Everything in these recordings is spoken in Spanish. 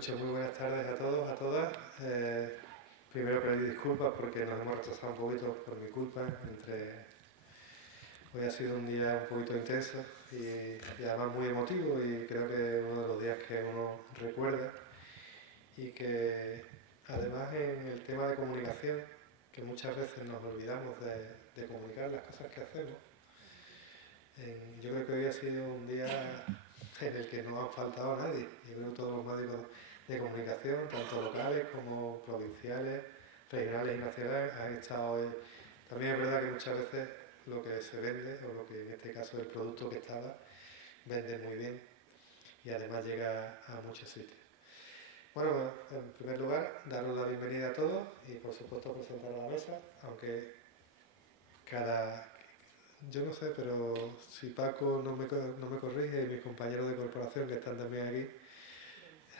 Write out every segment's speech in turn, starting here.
dicho, muy buenas tardes a todos, a todas. Primero pedir disculpas porque nos hemos retrasado un poquito por mi culpa. Hoy ha sido un día un poquito intenso y además muy emotivo, y creo que es uno de los días que uno recuerda, y que además en el tema de comunicación, que muchas veces nos olvidamos de comunicar las cosas que hacemos. Yo creo que hoy ha sido un día en el que no ha faltado a nadie. Yo creo que todos los médicos de comunicación, tanto locales como provinciales, regionales y nacionales, han estado hoy. También es verdad que muchas veces lo que se vende, o lo que en este caso el producto que estaba, vende muy bien y además llega a muchos sitios. Bueno, en primer lugar, daros la bienvenida a todos y por supuesto presentar a la mesa, aunque yo no sé, pero si Paco no me corrige, y mis compañeros de corporación que están también aquí,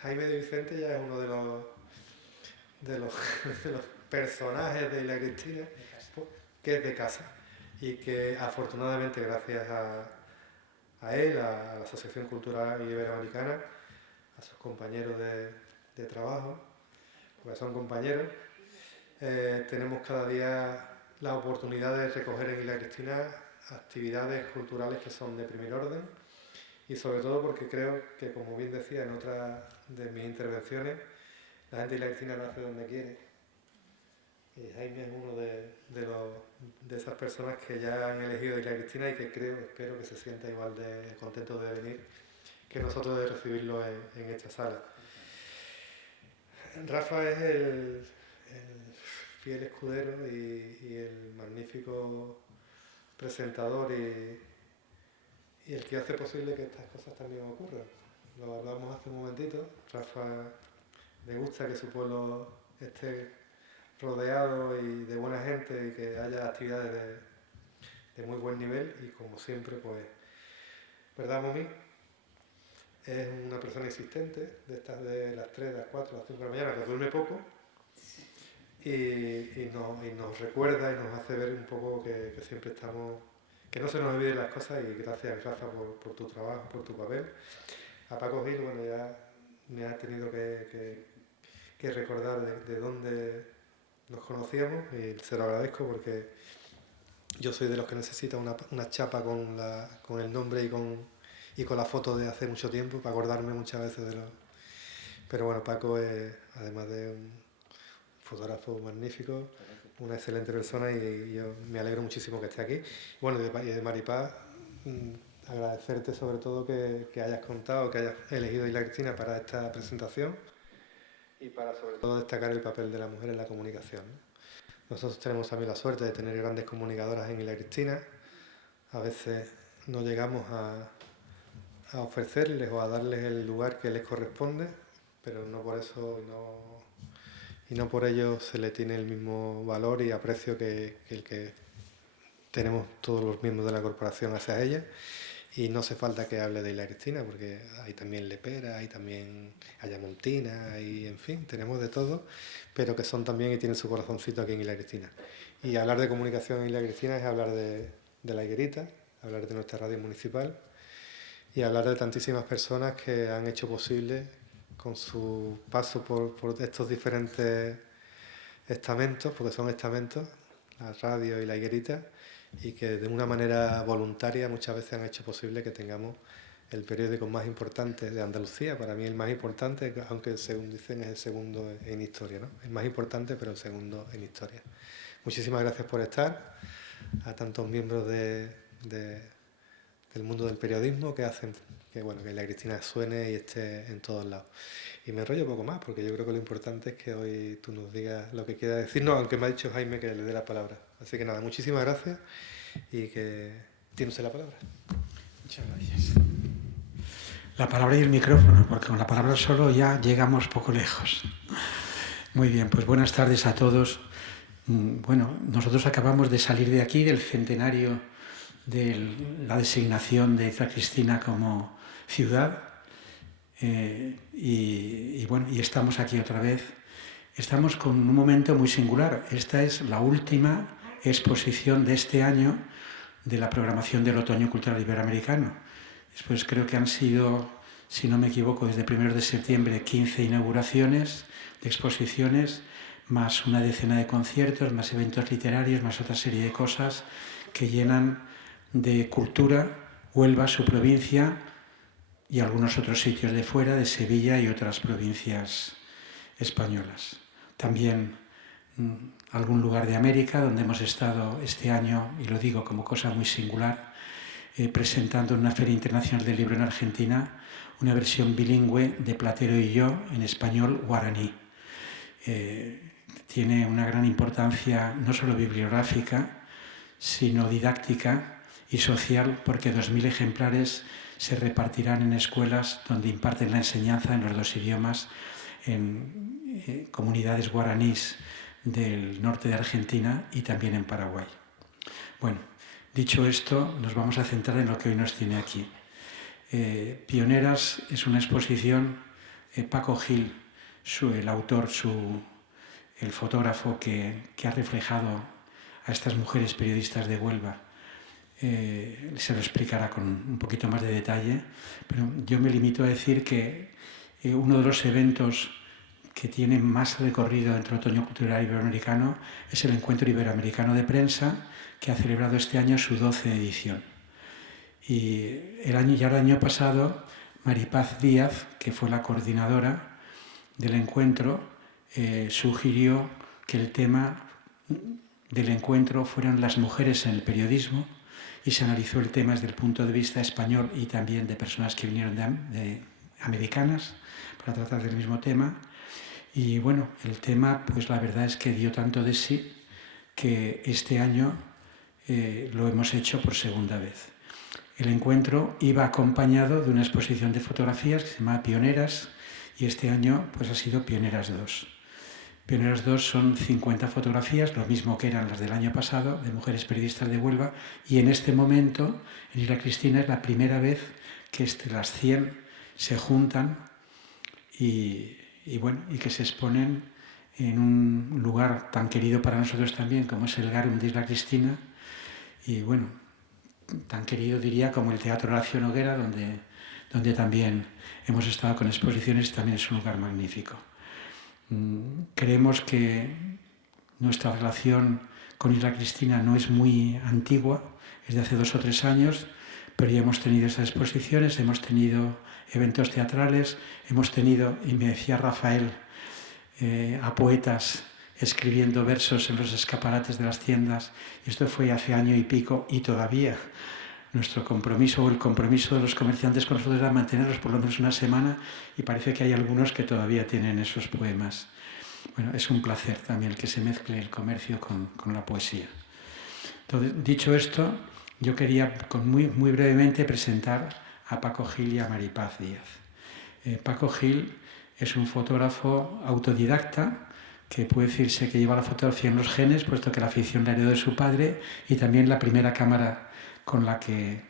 Jaime de Vicente ya es uno de los personajes de Isla Cristina, que es de casa, y que afortunadamente gracias a él, a la Asociación Cultural Iberoamericana, a sus compañeros de trabajo, porque son compañeros, tenemos cada día la oportunidad de recoger en Isla Cristina actividades culturales que son de primer orden, y sobre todo porque creo que, como bien decía en otra de mis intervenciones, la gente de Isla Cristina nace donde quiere, y Jaime es uno de esas personas que ya han elegido Isla Cristina y que espero que se sienta igual de contento de venir que nosotros de recibirlo en esta sala. Rafa es el fiel escudero y el magnífico presentador y el que hace posible que estas cosas también ocurran. Lo hablábamos hace un momentito. Rafa le gusta que su pueblo esté rodeado y de buena gente y que haya actividades de muy buen nivel, y como siempre, pues, ¿verdad, Momi? Es una persona insistente, de estas de las 3, las 4, las 5 de la mañana, que duerme poco, y nos recuerda y nos hace ver un poco que siempre estamos, que no se nos olviden las cosas, y gracias, Rafa, por tu trabajo, por tu papel. A Paco Gil, bueno, ya me ha tenido que recordar de dónde nos conocíamos, y se lo agradezco porque yo soy de los que necesita una chapa con el nombre y con la foto de hace mucho tiempo para acordarme muchas veces de los... Pero bueno, Paco es, además de un fotógrafo magnífico, una excelente persona, y yo me alegro muchísimo que esté aquí. Bueno, y de Maripaz, agradecerte sobre todo que hayas contado, que hayas elegido Isla Cristina para esta presentación, y para sobre todo destacar el papel de la mujer en la comunicación, ¿no? Nosotros tenemos también la suerte de tener grandes comunicadoras en Isla Cristina. A veces no llegamos a ofrecerles o a darles el lugar que les corresponde, pero no por eso y no por ello se le tiene el mismo valor y aprecio que el que tenemos todos los miembros de la corporación hacia ella. Y no hace falta que hable de Isla Cristina, porque hay también lepera, hay también ayamontina, y en fin, tenemos de todo, pero que son también y tienen su corazoncito aquí en Isla Cristina. Y hablar de comunicación en Isla Cristina es hablar de la higuerita, hablar de nuestra radio municipal y hablar de tantísimas personas que han hecho posible, con su paso por estos diferentes estamentos, porque son estamentos, la radio y la higuerita, y que de una manera voluntaria muchas veces han hecho posible que tengamos el periódico más importante de Andalucía. Para mí el más importante, aunque según dicen es el segundo en historia, ¿no? El más importante, pero el segundo en historia. Muchísimas gracias por estar, a tantos miembros del mundo del periodismo que hacen que la Cristina suene y esté en todos lados. Y me enrollo poco más, porque yo creo que lo importante es que hoy tú nos digas lo que quieras decirnos, aunque me ha dicho Jaime que le dé la palabra. Así que nada, muchísimas gracias y que tienes la palabra. Muchas gracias. La palabra y el micrófono, porque con la palabra solo ya llegamos poco lejos. Muy bien, pues buenas tardes a todos. Bueno, nosotros acabamos de salir de aquí, del centenario de la designación de Isla Cristina como ciudad, y estamos aquí otra vez. Estamos con un momento muy singular. Esta es la última exposición de este año de la programación del Otoño Cultural Iberoamericano. Después creo que han sido si no me equivoco, desde 1 de septiembre 15 inauguraciones de exposiciones, más una decena de conciertos, más eventos literarios, más otra serie de cosas que llenan de cultura Huelva, su provincia, y algunos otros sitios de fuera, de Sevilla y otras provincias españolas. También algún lugar de América, donde hemos estado este año, y lo digo como cosa muy singular, presentando en una Feria Internacional del Libro en Argentina una versión bilingüe de Platero y yo en español guaraní. Tiene una gran importancia no solo bibliográfica, sino didáctica y social, porque 2.000 ejemplares se repartirán en escuelas donde imparten la enseñanza en los dos idiomas, en comunidades guaraníes del norte de Argentina y también en Paraguay. Bueno, dicho esto, nos vamos a centrar en lo que hoy nos tiene aquí. Pioneras es una exposición, Paco Gil, el autor, el fotógrafo que ha reflejado a estas mujeres periodistas de Huelva, se lo explicará con un poquito más de detalle, pero yo me limito a decir que uno de los eventos que tiene más recorrido dentro del Otoño Cultural Iberoamericano es el Encuentro Iberoamericano de Prensa, que ha celebrado este año su 12ª edición. Y el año pasado, Maripaz Díaz, que fue la coordinadora del encuentro, sugirió que el tema del encuentro fueran las mujeres en el periodismo, y se analizó el tema desde el punto de vista español y también de personas que vinieron de americanas para tratar del mismo tema. Y bueno, el tema, pues la verdad es que dio tanto de sí que este año lo hemos hecho por segunda vez. El encuentro iba acompañado de una exposición de fotografías que se llama Pioneras, y este año pues ha sido Pioneras 2. Pioneras 2 son 50 fotografías, lo mismo que eran las del año pasado, de mujeres periodistas de Huelva, y en este momento en Isla Cristina es la primera vez que las 100 se juntan y que se exponen en un lugar tan querido para nosotros también como es el Garum de Isla Cristina, y bueno, tan querido diría como el Teatro Horacio Noguera, donde también hemos estado con exposiciones, también es un lugar magnífico. Creemos que nuestra relación con Isla Cristina no es muy antigua, es de hace 2 o 3 años, pero ya hemos tenido esas exposiciones, hemos tenido eventos teatrales, hemos tenido, y me decía Rafael, a poetas escribiendo versos en los escaparates de las tiendas. Esto fue hace año y pico, y todavía nuestro compromiso, o el compromiso de los comerciantes con nosotros, era mantenerlos por lo menos una semana, y parece que hay algunos que todavía tienen esos poemas. Bueno, es un placer también que se mezcle el comercio con la poesía. Entonces, dicho esto, yo quería muy brevemente presentar a Paco Gil y a Maripaz Díaz. Paco Gil es un fotógrafo autodidacta, que puede decirse que lleva la fotografía en los genes, puesto que la afición la heredó de su padre, y también la primera cámara con la que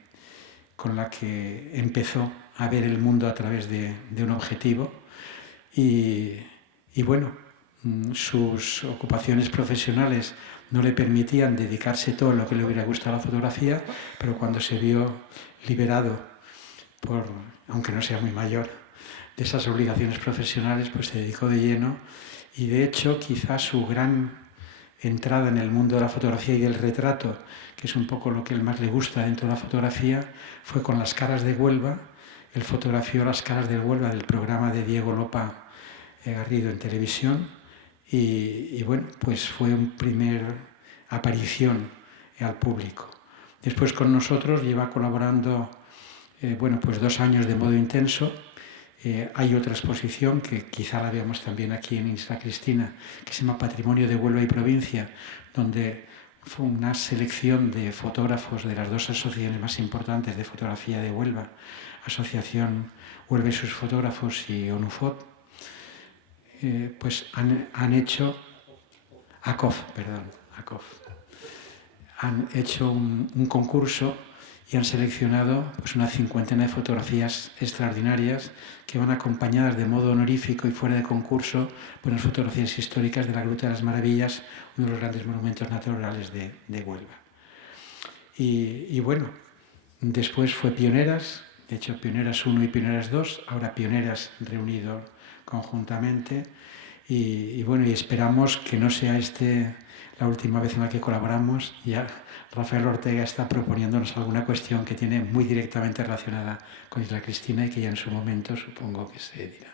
empezó a ver el mundo a través de un objetivo. Y bueno, sus ocupaciones profesionales no le permitían dedicarse todo lo que le hubiera gustado a la fotografía, pero cuando se vio liberado, aunque no sea muy mayor, de esas obligaciones profesionales, pues se dedicó de lleno. Y de hecho, quizás su gran entrada en el mundo de la fotografía y del retrato, que es un poco lo que él más le gusta dentro de la fotografía, fue con Las caras de Huelva. Él fotografió Las caras de Huelva del programa de Diego Lopa Garrido en televisión, y bueno, pues fue una primera aparición al público. Después con nosotros lleva colaborando pues 2 años de modo intenso. Hay otra exposición que quizá la veamos también aquí en Isla Cristina, que se llama Patrimonio de Huelva y Provincia, donde fue una selección de fotógrafos de las 2 asociaciones más importantes de fotografía de Huelva, Asociación Huelva y sus fotógrafos y ONUFOT, pues han hecho ACOF, han hecho un concurso y han seleccionado pues una 50 de fotografías extraordinarias que van acompañadas de modo honorífico y fuera de concurso por las fotografías históricas de la Gruta de las Maravillas, uno de los grandes monumentos naturales de Huelva. Y bueno, después fue Pioneras, De hecho, Pioneras 1 y Pioneras 2, ahora Pioneras reunido conjuntamente. Y bueno, y esperamos que no sea la última vez en la que colaboramos. Ya Rafael Ortega está proponiéndonos alguna cuestión que tiene muy directamente relacionada con Isla Cristina y que ya en su momento supongo que se dirá.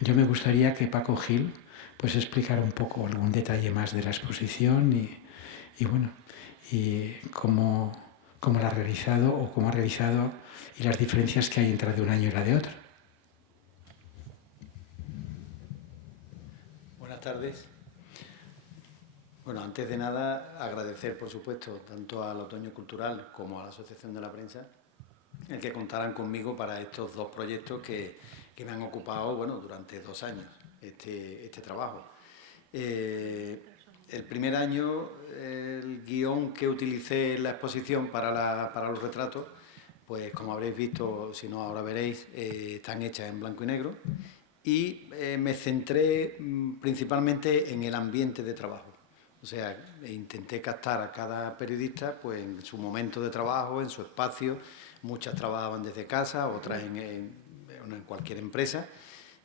Yo me gustaría que Paco Gil pues explicara un poco algún detalle más de la exposición y bueno, y cómo la ha realizado o cómo ha realizado y las diferencias que hay entre de un año y la de otro. Buenas tardes. Bueno, antes de nada, agradecer, por supuesto, tanto al Otoño Cultural como a la Asociación de la Prensa, el que contaran conmigo para estos dos proyectos que me han ocupado, bueno, durante 2 años, este trabajo. El primer año, el guión que utilicé en la exposición para los retratos, pues como habréis visto, si no ahora veréis, están hechas en blanco y negro, y me centré principalmente en el ambiente de trabajo. O sea, intenté captar a cada periodista pues, en su momento de trabajo, en su espacio. Muchas trabajaban desde casa, otras en cualquier empresa.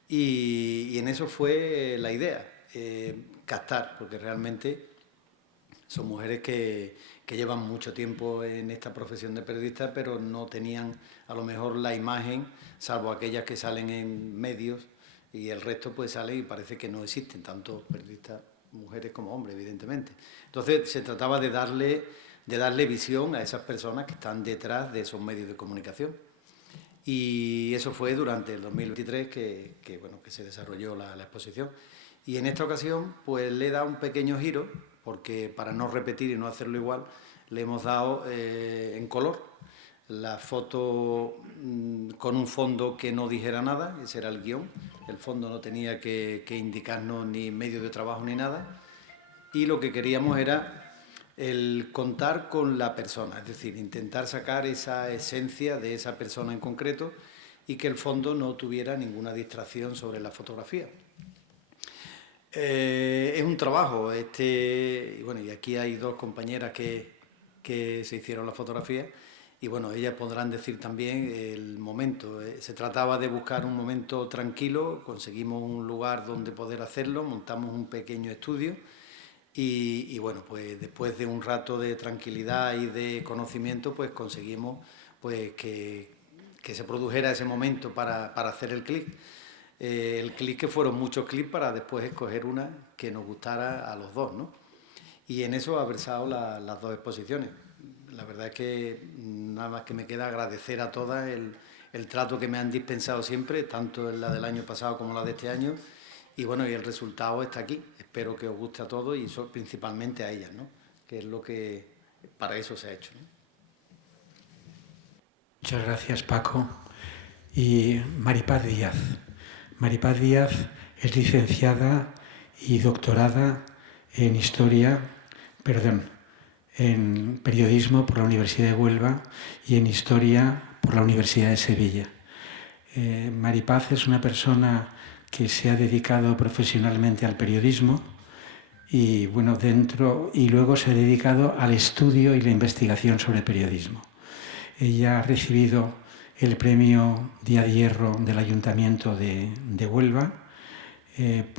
Y en eso fue la idea, captar, porque realmente son mujeres que llevan mucho tiempo en esta profesión de periodista, pero no tenían a lo mejor la imagen, salvo aquellas que salen en medios, y el resto pues sale y parece que no existen, tanto periodistas mujeres como hombres, evidentemente. Entonces se trataba de darle visión a esas personas que están detrás de esos medios de comunicación. Y eso fue durante el 2023 que se desarrolló la exposición. Y en esta ocasión pues le he dado un pequeño giro, porque para no repetir y no hacerlo igual, le hemos dado en color. La foto con un fondo que no dijera nada, ese era el guión. El fondo no tenía que indicarnos ni medio de trabajo ni nada. Y lo que queríamos era el contar con la persona, es decir, intentar sacar esa esencia de esa persona en concreto y que el fondo no tuviera ninguna distracción sobre la fotografía. Es un trabajo, y bueno, y aquí hay 2 compañeras que se hicieron la fotografía. Y bueno, ellas podrán decir también el momento. Se trataba de buscar un momento tranquilo, conseguimos un lugar donde poder hacerlo, montamos un pequeño estudio y bueno, pues después de un rato de tranquilidad y de conocimiento, pues conseguimos pues que se produjera ese momento para hacer el clic. El clic que fueron muchos clics para después escoger una que nos gustara a los 2, ¿no? Y en eso ha versado las 2 exposiciones. La verdad es que nada más que me queda agradecer a todas el trato que me han dispensado siempre, tanto en la del año pasado como la de este año. Y bueno, y el resultado está aquí. Espero que os guste a todos y principalmente a ellas, ¿no? Que es lo que para eso se ha hecho, ¿no? Muchas gracias, Paco. Y Maripaz Díaz. Maripaz Díaz es licenciada y doctorada en en periodismo por la Universidad de Huelva y en historia por la Universidad de Sevilla. Maripaz es una persona que se ha dedicado profesionalmente al periodismo y luego se ha dedicado al estudio y la investigación sobre periodismo. Ella ha recibido el premio Día de Hierro del Ayuntamiento de Huelva,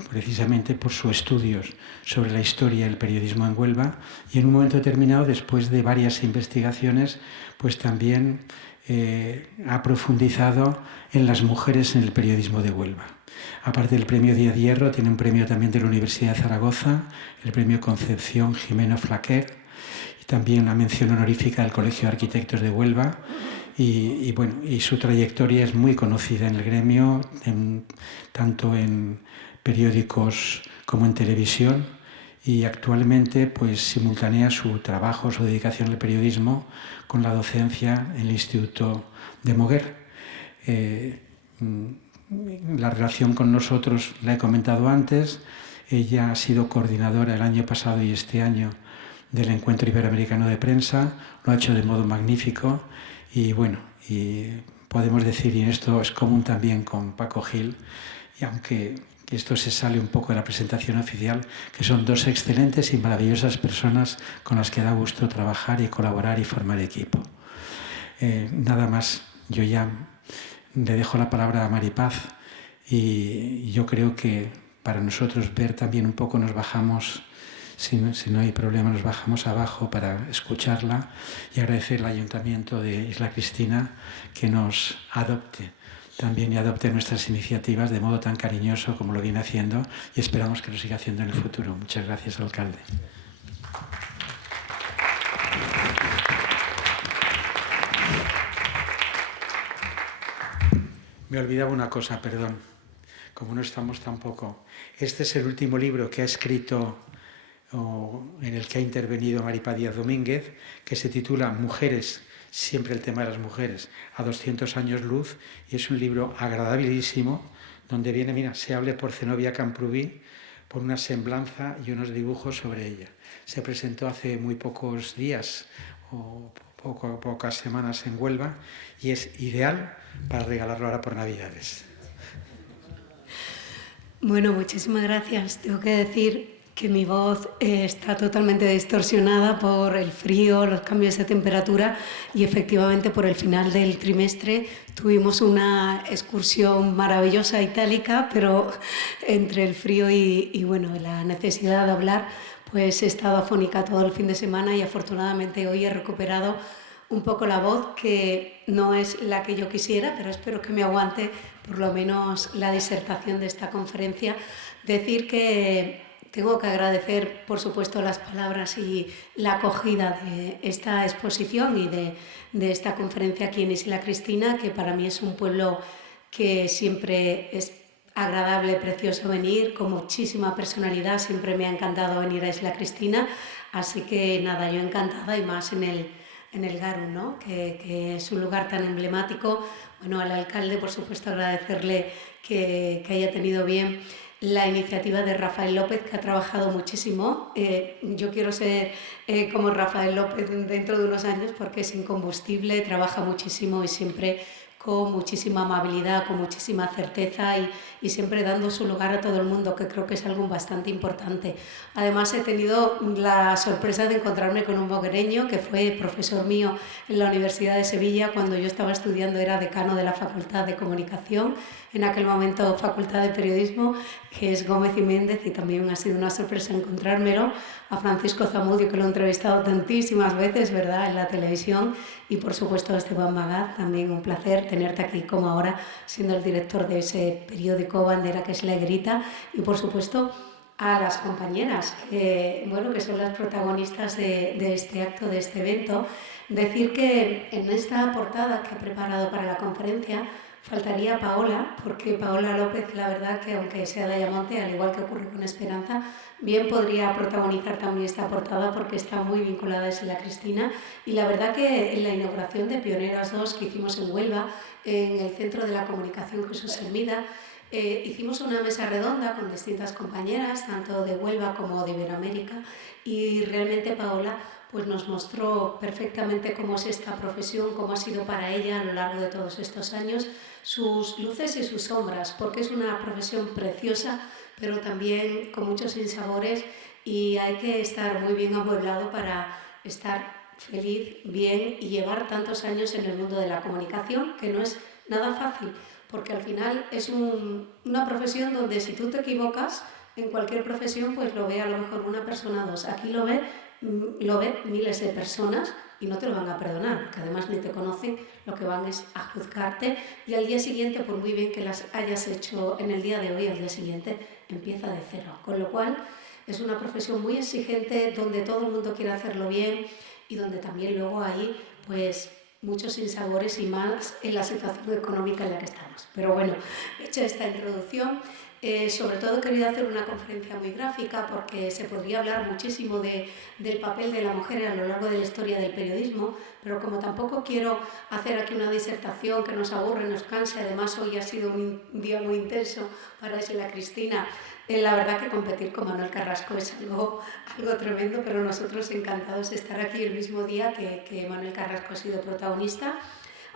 precisamente por sus estudios sobre la historia del periodismo en Huelva, y en un momento determinado, después de varias investigaciones, pues también ha profundizado en las mujeres en el periodismo de Huelva. Aparte del premio Día de Hierro, tiene un premio también de la Universidad de Zaragoza, el premio Concepción Jimeno Flaquer, y también una mención honorífica del Colegio de Arquitectos de Huelva. Y su trayectoria es muy conocida en el gremio, tanto en periódicos como en televisión, y actualmente pues simultanea su trabajo, su dedicación al periodismo con la docencia en el Instituto de Moguer. La relación con nosotros la he comentado antes. Ella ha sido coordinadora el año pasado y este año del Encuentro Iberoamericano de Prensa, lo ha hecho de modo magnífico. Y bueno, y podemos decir, y esto es común también con Paco Gil, y aunque esto se sale un poco de la presentación oficial, que son 2 excelentes y maravillosas personas con las que da gusto trabajar y colaborar y formar equipo. Nada más yo ya le dejo la palabra a Maripaz y yo creo que para nosotros ver también un poco nos bajamos, si no hay problema, nos bajamos abajo para escucharla y agradecer al Ayuntamiento de Isla Cristina que nos adopte también y adopte nuestras iniciativas de modo tan cariñoso como lo viene haciendo y esperamos que lo siga haciendo en el futuro. Muchas gracias, alcalde. Me olvidaba una cosa, perdón, como no estamos tampoco. Este es el último libro que ha escrito o en el que ha intervenido Maripaz Díaz Domínguez, que se titula Mujeres, siempre el tema de las mujeres, a 200 años luz, y es un libro agradabilísimo, donde viene, mira, se hable por Zenobia Camprubí, por una semblanza y unos dibujos sobre ella. Se presentó hace muy pocos días o pocas semanas en Huelva y es ideal para regalarlo ahora por Navidades. Bueno, muchísimas gracias. Tengo que decir que mi voz está totalmente distorsionada por el frío, los cambios de temperatura y efectivamente por el final del trimestre tuvimos una excursión maravillosa itálica, pero entre el frío y bueno, la necesidad de hablar, pues he estado afónica todo el fin de semana y afortunadamente hoy he recuperado un poco la voz, que no es la que yo quisiera, pero espero que me aguante por lo menos la disertación de esta conferencia. Decir que tengo que agradecer, por supuesto, las palabras y la acogida de esta exposición y de esta conferencia aquí en Isla Cristina, que para mí es un pueblo que siempre es agradable, precioso venir, con muchísima personalidad. Siempre me ha encantado venir a Isla Cristina, así que nada, yo encantada y más en el Garu, ¿no? que es un lugar tan emblemático. Bueno, al alcalde, por supuesto, agradecerle que haya tenido bien la iniciativa de Rafael López, que ha trabajado muchísimo. Yo quiero ser como Rafael López dentro de unos años porque es incombustible, trabaja muchísimo y siempre con muchísima amabilidad, con muchísima certeza y siempre dando su lugar a todo el mundo, que creo que es algo bastante importante. Además, he tenido la sorpresa de encontrarme con un boguereño que fue profesor mío en la Universidad de Sevilla cuando yo estaba estudiando, era decano de la Facultad de Comunicación, en aquel momento Facultad de Periodismo, que es Gómez y Méndez, y también ha sido una sorpresa encontrármelo. A Francisco Zamudio, que lo he entrevistado tantísimas veces, ¿verdad?, en la televisión, y por supuesto a Esteban Magaz, también un placer tenerte aquí como ahora, siendo el director de ese periódico bandera que es La Grita, y por supuesto a las compañeras que, bueno, que son las protagonistas de este acto, de este evento. Decir que en esta portada que he preparado para la conferencia faltaría Paola, porque Paola López, la verdad que aunque sea de Ayamonte, al igual que ocurre con Esperanza, bien podría protagonizar también esta portada porque está muy vinculada a Isla Cristina. Y la verdad que en la inauguración de Pioneras 2 que hicimos en Huelva, en el Centro de la Comunicación Jesús Hermida, hicimos una mesa redonda con distintas compañeras, tanto de Huelva como de Iberoamérica, y realmente Paola pues nos mostró perfectamente cómo es esta profesión, cómo ha sido para ella a lo largo de todos estos años, sus luces y sus sombras, porque es una profesión preciosa, pero también con muchos sinsabores, y hay que estar muy bien amueblado para estar feliz, bien y llevar tantos años en el mundo de la comunicación, que no es nada fácil, porque al final es una profesión donde si tú te equivocas, en cualquier profesión pues lo ve a lo mejor una persona o dos. Aquí lo ven miles de personas y no te lo van a perdonar, porque además ni te conocen, lo que van es a juzgarte, y al día siguiente, por muy bien que las hayas hecho en el día de hoy, al día siguiente empieza de cero. Con lo cual es una profesión muy exigente, donde todo el mundo quiere hacerlo bien y donde también luego hay pues muchos sinsabores, y más en la situación económica en la que estamos. Pero bueno, hecha esta introducción, sobre todo he querido hacer una conferencia muy gráfica porque se podría hablar muchísimo del papel de la mujer a lo largo de la historia del periodismo, pero como tampoco quiero hacer aquí una disertación que nos aburre, nos canse, además hoy ha sido un día muy intenso para Isla Cristina, la verdad que competir con Manuel Carrasco es algo tremendo, pero nosotros encantados de estar aquí el mismo día que Manuel Carrasco ha sido protagonista.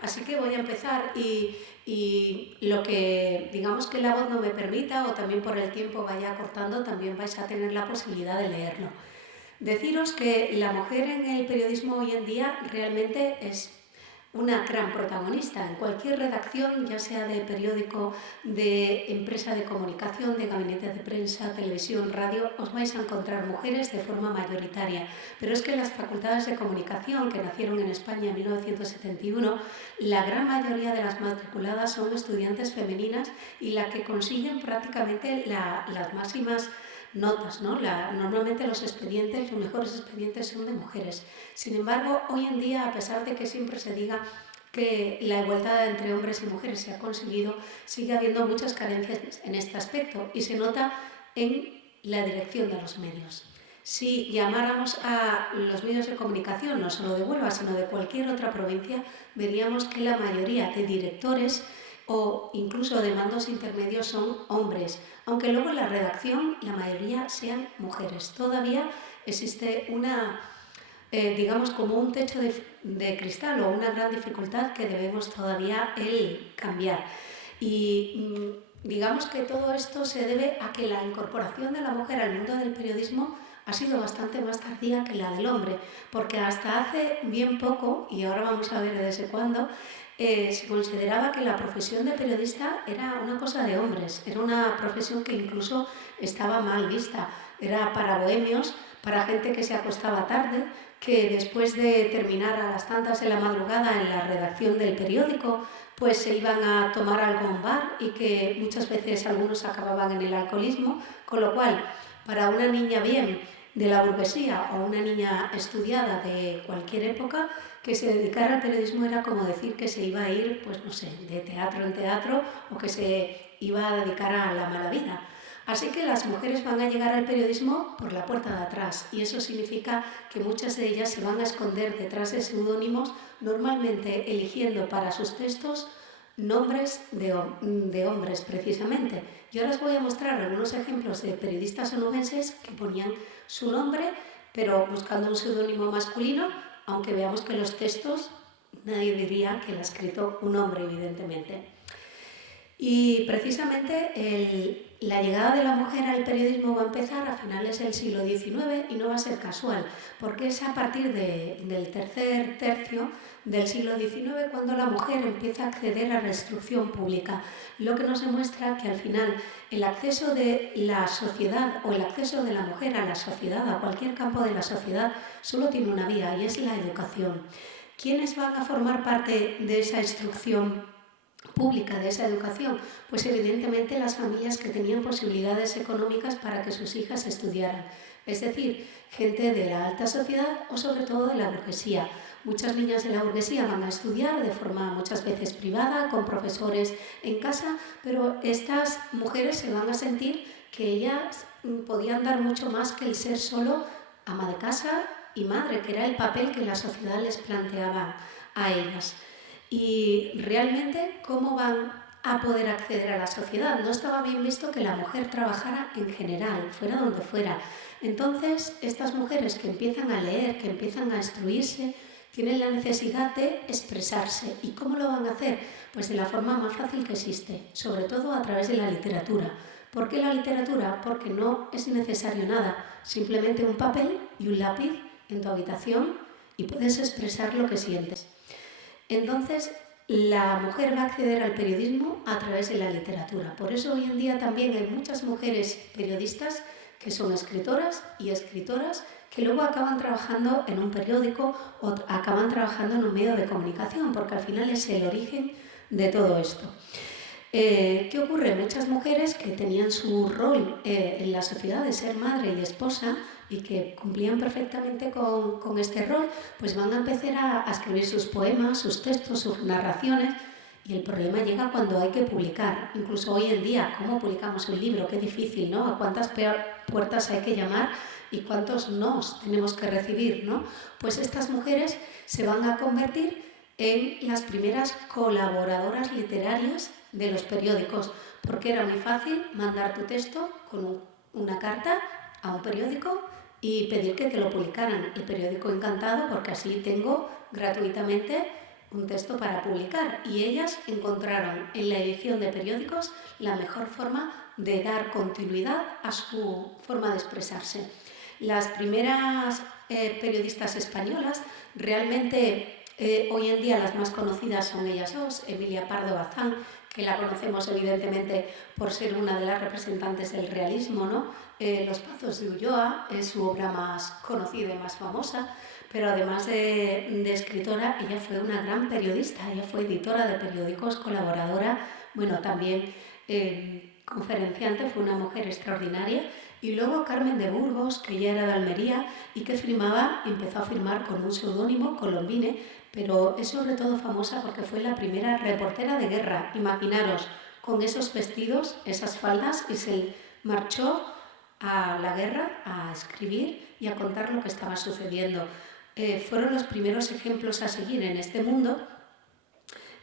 Así que voy a empezar y lo que digamos que la voz no me permita o también por el tiempo vaya acortando, también vais a tener la posibilidad de leerlo. Deciros que la mujer en el periodismo hoy en día realmente es una gran protagonista. En cualquier redacción, ya sea de periódico, de empresa de comunicación, de gabinete de prensa, televisión, radio, os vais a encontrar mujeres de forma mayoritaria. Pero es que las facultades de comunicación, que nacieron en España en 1971, la gran mayoría de las matriculadas son estudiantes femeninas y las que consiguen prácticamente las máximas notas, ¿no? Normalmente los mejores expedientes son de mujeres. Sin embargo, hoy en día, a pesar de que siempre se diga que la igualdad entre hombres y mujeres se ha conseguido, sigue habiendo muchas carencias en este aspecto y se nota en la dirección de los medios. Si llamáramos a los medios de comunicación, no solo de Huelva, sino de cualquier otra provincia, veríamos que la mayoría de directores o incluso de mandos intermedios son hombres, aunque luego en la redacción la mayoría sean mujeres. Todavía existe digamos, como un techo de cristal o una gran dificultad que debemos todavía cambiar. Y digamos que todo esto se debe a que la incorporación de la mujer al mundo del periodismo ha sido bastante más tardía que la del hombre, porque hasta hace bien poco, y ahora vamos a ver desde cuándo, se consideraba que la profesión de periodista era una cosa de hombres, era una profesión que incluso estaba mal vista, era para bohemios, para gente que se acostaba tarde, que después de terminar a las tantas de la madrugada en la redacción del periódico, pues se iban a tomar algo a un bar y que muchas veces algunos acababan en el alcoholismo, con lo cual, para una niña bien de la burguesía o una niña estudiada de cualquier época, que se dedicara al periodismo era como decir que se iba a ir, pues no sé, de teatro en teatro o que se iba a dedicar a la mala vida. Así que las mujeres van a llegar al periodismo por la puerta de atrás y eso significa que muchas de ellas se van a esconder detrás de seudónimos, normalmente eligiendo para sus textos nombres de hombres precisamente. Yo ahora os voy a mostrar algunos ejemplos de periodistas onubenses que ponían su nombre pero buscando un seudónimo masculino, aunque veamos que los textos nadie diría que lo ha escrito un hombre, evidentemente. Y precisamente la llegada de la mujer al periodismo va a empezar a finales del siglo XIX y no va a ser casual, porque es a partir del tercer tercio del siglo XIX cuando la mujer empieza a acceder a la instrucción pública, lo que nos demuestra que al final el acceso de la sociedad o el acceso de la mujer a la sociedad, a cualquier campo de la sociedad, solo tiene una vía y es la educación. ¿Quiénes van a formar parte de esa instrucción pública, de esa educación? Pues evidentemente las familias que tenían posibilidades económicas para que sus hijas estudiaran, es decir, gente de la alta sociedad o sobre todo de la burguesía. Muchas niñas de la burguesía van a estudiar de forma muchas veces privada, con profesores en casa, pero estas mujeres se van a sentir que ellas podían dar mucho más que el ser solo ama de casa y madre, que era el papel que la sociedad les planteaba a ellas. Y realmente, ¿cómo van a poder acceder a la sociedad? No estaba bien visto que la mujer trabajara en general, fuera donde fuera. Entonces, estas mujeres que empiezan a leer, que empiezan a instruirse, tienen la necesidad de expresarse. ¿Y cómo lo van a hacer? Pues de la forma más fácil que existe, sobre todo a través de la literatura. ¿Por qué la literatura? Porque no es necesario nada, simplemente un papel y un lápiz en tu habitación y puedes expresar lo que sientes. Entonces, la mujer va a acceder al periodismo a través de la literatura. Por eso hoy en día también hay muchas mujeres periodistas que son escritoras y escritoras que luego acaban trabajando en un periódico o acaban trabajando en un medio de comunicación, porque al final es el origen de todo esto. ¿Qué ocurre? Muchas mujeres que tenían su rol en la sociedad de ser madre y esposa y que cumplían perfectamente con este rol, pues van a empezar a escribir sus poemas, sus textos, sus narraciones, y el problema llega cuando hay que publicar. Incluso hoy en día, ¿cómo publicamos un libro? Qué difícil, ¿no? ¿A cuántas puertas hay que llamar y cuántos nos tenemos que recibir, ¿no? Pues estas mujeres se van a convertir en las primeras colaboradoras literarias de los periódicos, porque era muy fácil mandar tu texto con una carta a un periódico y pedir que te lo publicaran. El periódico encantado, porque así tengo gratuitamente un texto para publicar. Y ellas encontraron en la edición de periódicos la mejor forma de dar continuidad a su forma de expresarse. Las primeras periodistas españolas realmente Hoy en día las más conocidas son ellas dos, Emilia Pardo Bazán, que la conocemos evidentemente por ser una de las representantes del realismo, ¿no? Los Pazos de Ulloa es su obra más conocida y más famosa, pero además de escritora, ella fue una gran periodista, ella fue editora de periódicos, colaboradora, bueno, también conferenciante, fue una mujer extraordinaria. Y luego Carmen de Burgos, que ya era de Almería y que empezó a firmar con un seudónimo, Colombine, pero es sobre todo famosa porque fue la primera reportera de guerra. Imaginaros, con esos vestidos, esas faldas, y se marchó a la guerra a escribir y a contar lo que estaba sucediendo. Fueron los primeros ejemplos a seguir en este mundo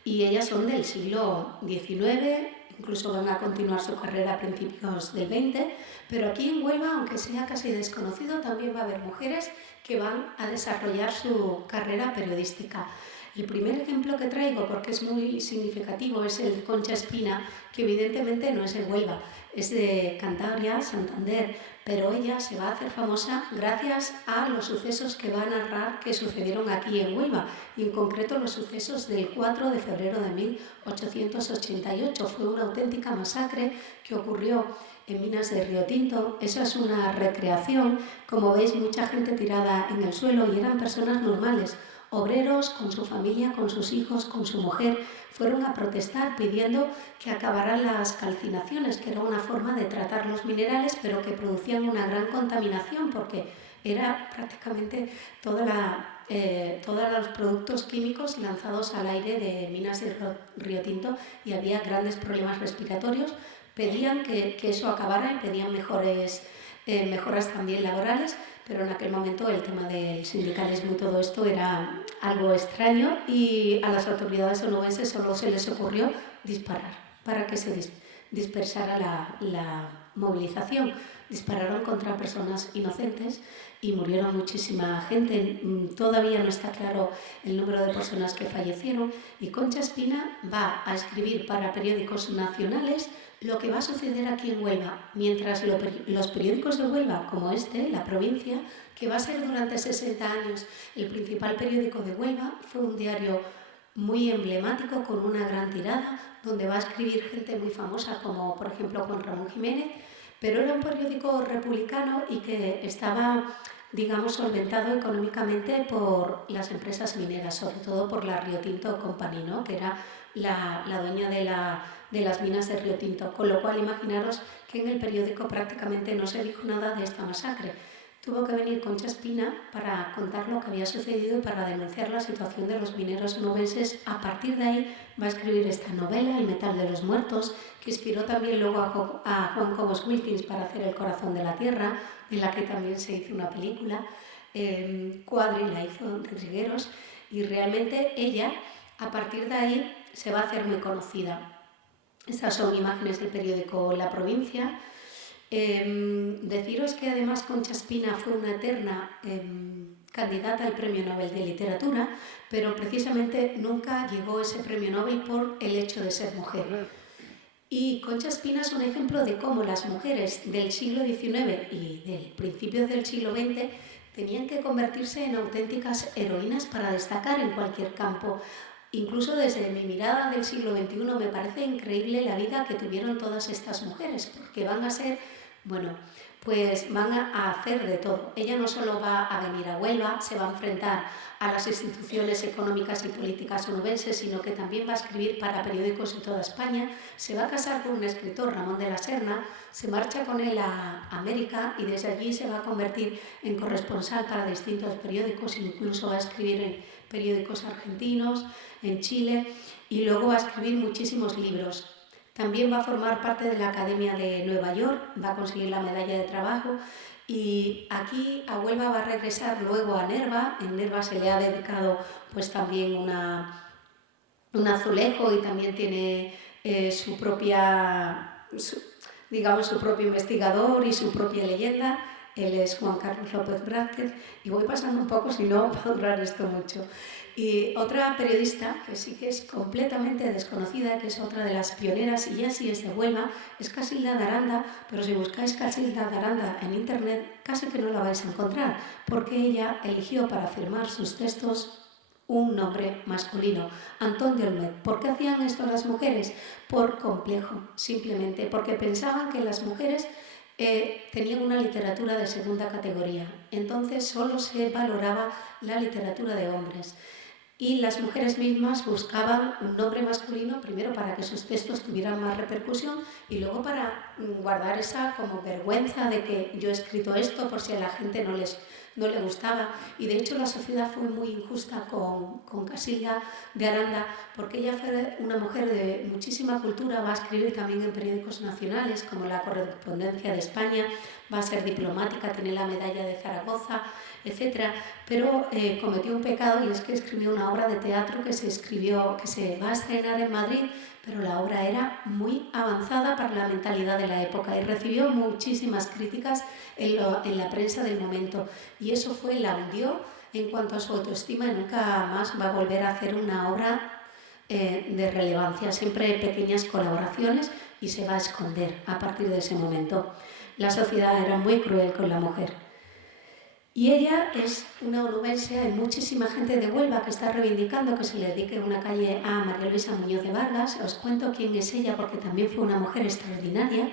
y ellas son del siglo XIX, incluso van a continuar su carrera a principios del XX, pero aquí en Huelva, aunque sea casi desconocido, también va a haber mujeres que van a desarrollar su carrera periodística. El primer ejemplo que traigo, porque es muy significativo, es el de Concha Espina, que evidentemente no es de Huelva, es de Cantabria, Santander, pero ella se va a hacer famosa gracias a los sucesos que va a narrar que sucedieron aquí en Huelva, y en concreto los sucesos del 4 de febrero de 1888. Fue una auténtica masacre que ocurrió en minas de Río Tinto. Esa es una recreación, como veis, mucha gente tirada en el suelo y eran personas normales, obreros con su familia, con sus hijos, con su mujer, fueron a protestar pidiendo que acabaran las calcinaciones, que era una forma de tratar los minerales, pero que producían una gran contaminación porque era prácticamente todos los productos químicos lanzados al aire de minas de Río Tinto y había grandes problemas respiratorios. Pedían que eso acabara y pedían mejoras también laborales, pero en aquel momento el tema del sindicalismo y todo esto era algo extraño y a las autoridades onubenses solo se les ocurrió disparar para que se dispersara la movilización. Dispararon contra personas inocentes y murieron muchísima gente. Todavía no está claro el número de personas que fallecieron y Concha Espina va a escribir para periódicos nacionales lo que va a suceder aquí en Huelva, mientras los periódicos de Huelva, como este, La Provincia, que va a ser durante 60 años el principal periódico de Huelva, fue un diario muy emblemático con una gran tirada, donde va a escribir gente muy famosa como por ejemplo Juan Ramón Jiménez, pero era un periódico republicano y que estaba, digamos, solventado económicamente por las empresas mineras, sobre todo por la Río Tinto Company, ¿no? Que era la dueña de las minas de Río Tinto, con lo cual imaginaros que en el periódico prácticamente no se dijo nada de esta masacre. Tuvo que venir Concha Espina para contar lo que había sucedido y para denunciar la situación de los mineros onubenses. A partir de ahí va a escribir esta novela, El metal de los muertos, que inspiró también luego a Juan Cobos Wilkins para hacer El corazón de la tierra, en la que también se hizo una película. Cuadri la hizo de Trigueros y realmente ella, a partir de ahí, se va a hacer muy conocida. Estas son imágenes del periódico La Provincia. Deciros que además Concha Espina fue una eterna candidata al Premio Nobel de Literatura, pero precisamente nunca llegó ese Premio Nobel por el hecho de ser mujer. Y Concha Espina es un ejemplo de cómo las mujeres del siglo XIX y del principio del siglo XX tenían que convertirse en auténticas heroínas para destacar en cualquier campo. Incluso desde mi mirada del siglo XXI me parece increíble la vida que tuvieron todas estas mujeres, porque van a ser, bueno, pues van a hacer de todo. Ella no solo va a venir a Huelva, se va a enfrentar a las instituciones económicas y políticas onubenses, sino que también va a escribir para periódicos de toda España, se va a casar con un escritor, Ramón de la Serna, se marcha con él a América y desde allí se va a convertir en corresponsal para distintos periódicos, incluso va a escribir en periódicos argentinos, en Chile, y luego va a escribir muchísimos libros. También va a formar parte de la Academia de Nueva York, va a conseguir la medalla de trabajo y aquí a Huelva va a regresar luego a Nerva. En Nerva se le ha dedicado pues también un azulejo y también tiene su propio investigador y su propia leyenda. Él es Juan Carlos López Brázquez y voy pasando un poco, si no va a durar esto mucho. Y otra periodista que sí que es completamente desconocida, que es otra de las pioneras, y ya sí es de Huelva, es Casilda de Aranda, pero si buscáis Casilda de Aranda en internet casi que no la vais a encontrar, porque ella eligió para firmar sus textos un nombre masculino, Antón de Olmet. ¿Por qué hacían esto las mujeres? Por complejo, simplemente porque pensaban que las mujeres tenían una literatura de segunda categoría, entonces solo se valoraba la literatura de hombres. Y las mujeres mismas buscaban un nombre masculino, primero para que sus textos tuvieran más repercusión y luego para guardar esa como vergüenza de que yo he escrito esto por si a la gente no le gustaba. Y de hecho la sociedad fue muy injusta con Casilda de Aranda, porque ella fue una mujer de muchísima cultura, va a escribir también en periódicos nacionales como La Correspondencia de España, va a ser diplomática, tiene la medalla de Zaragoza, etcétera, pero cometió un pecado y es que escribió una obra de teatro que se va a estrenar en Madrid, pero la obra era muy avanzada para la mentalidad de la época y recibió muchísimas críticas en la prensa del momento, y eso la hundió en cuanto a su autoestima y nunca más va a volver a hacer una obra de relevancia, siempre pequeñas colaboraciones, y se va a esconder a partir de ese momento. La sociedad era muy cruel con la mujer. Y ella es una onubense, hay muchísima gente de Huelva que está reivindicando que se le dedique una calle a María Luisa Muñoz de Vargas. Os cuento quién es ella porque también fue una mujer extraordinaria.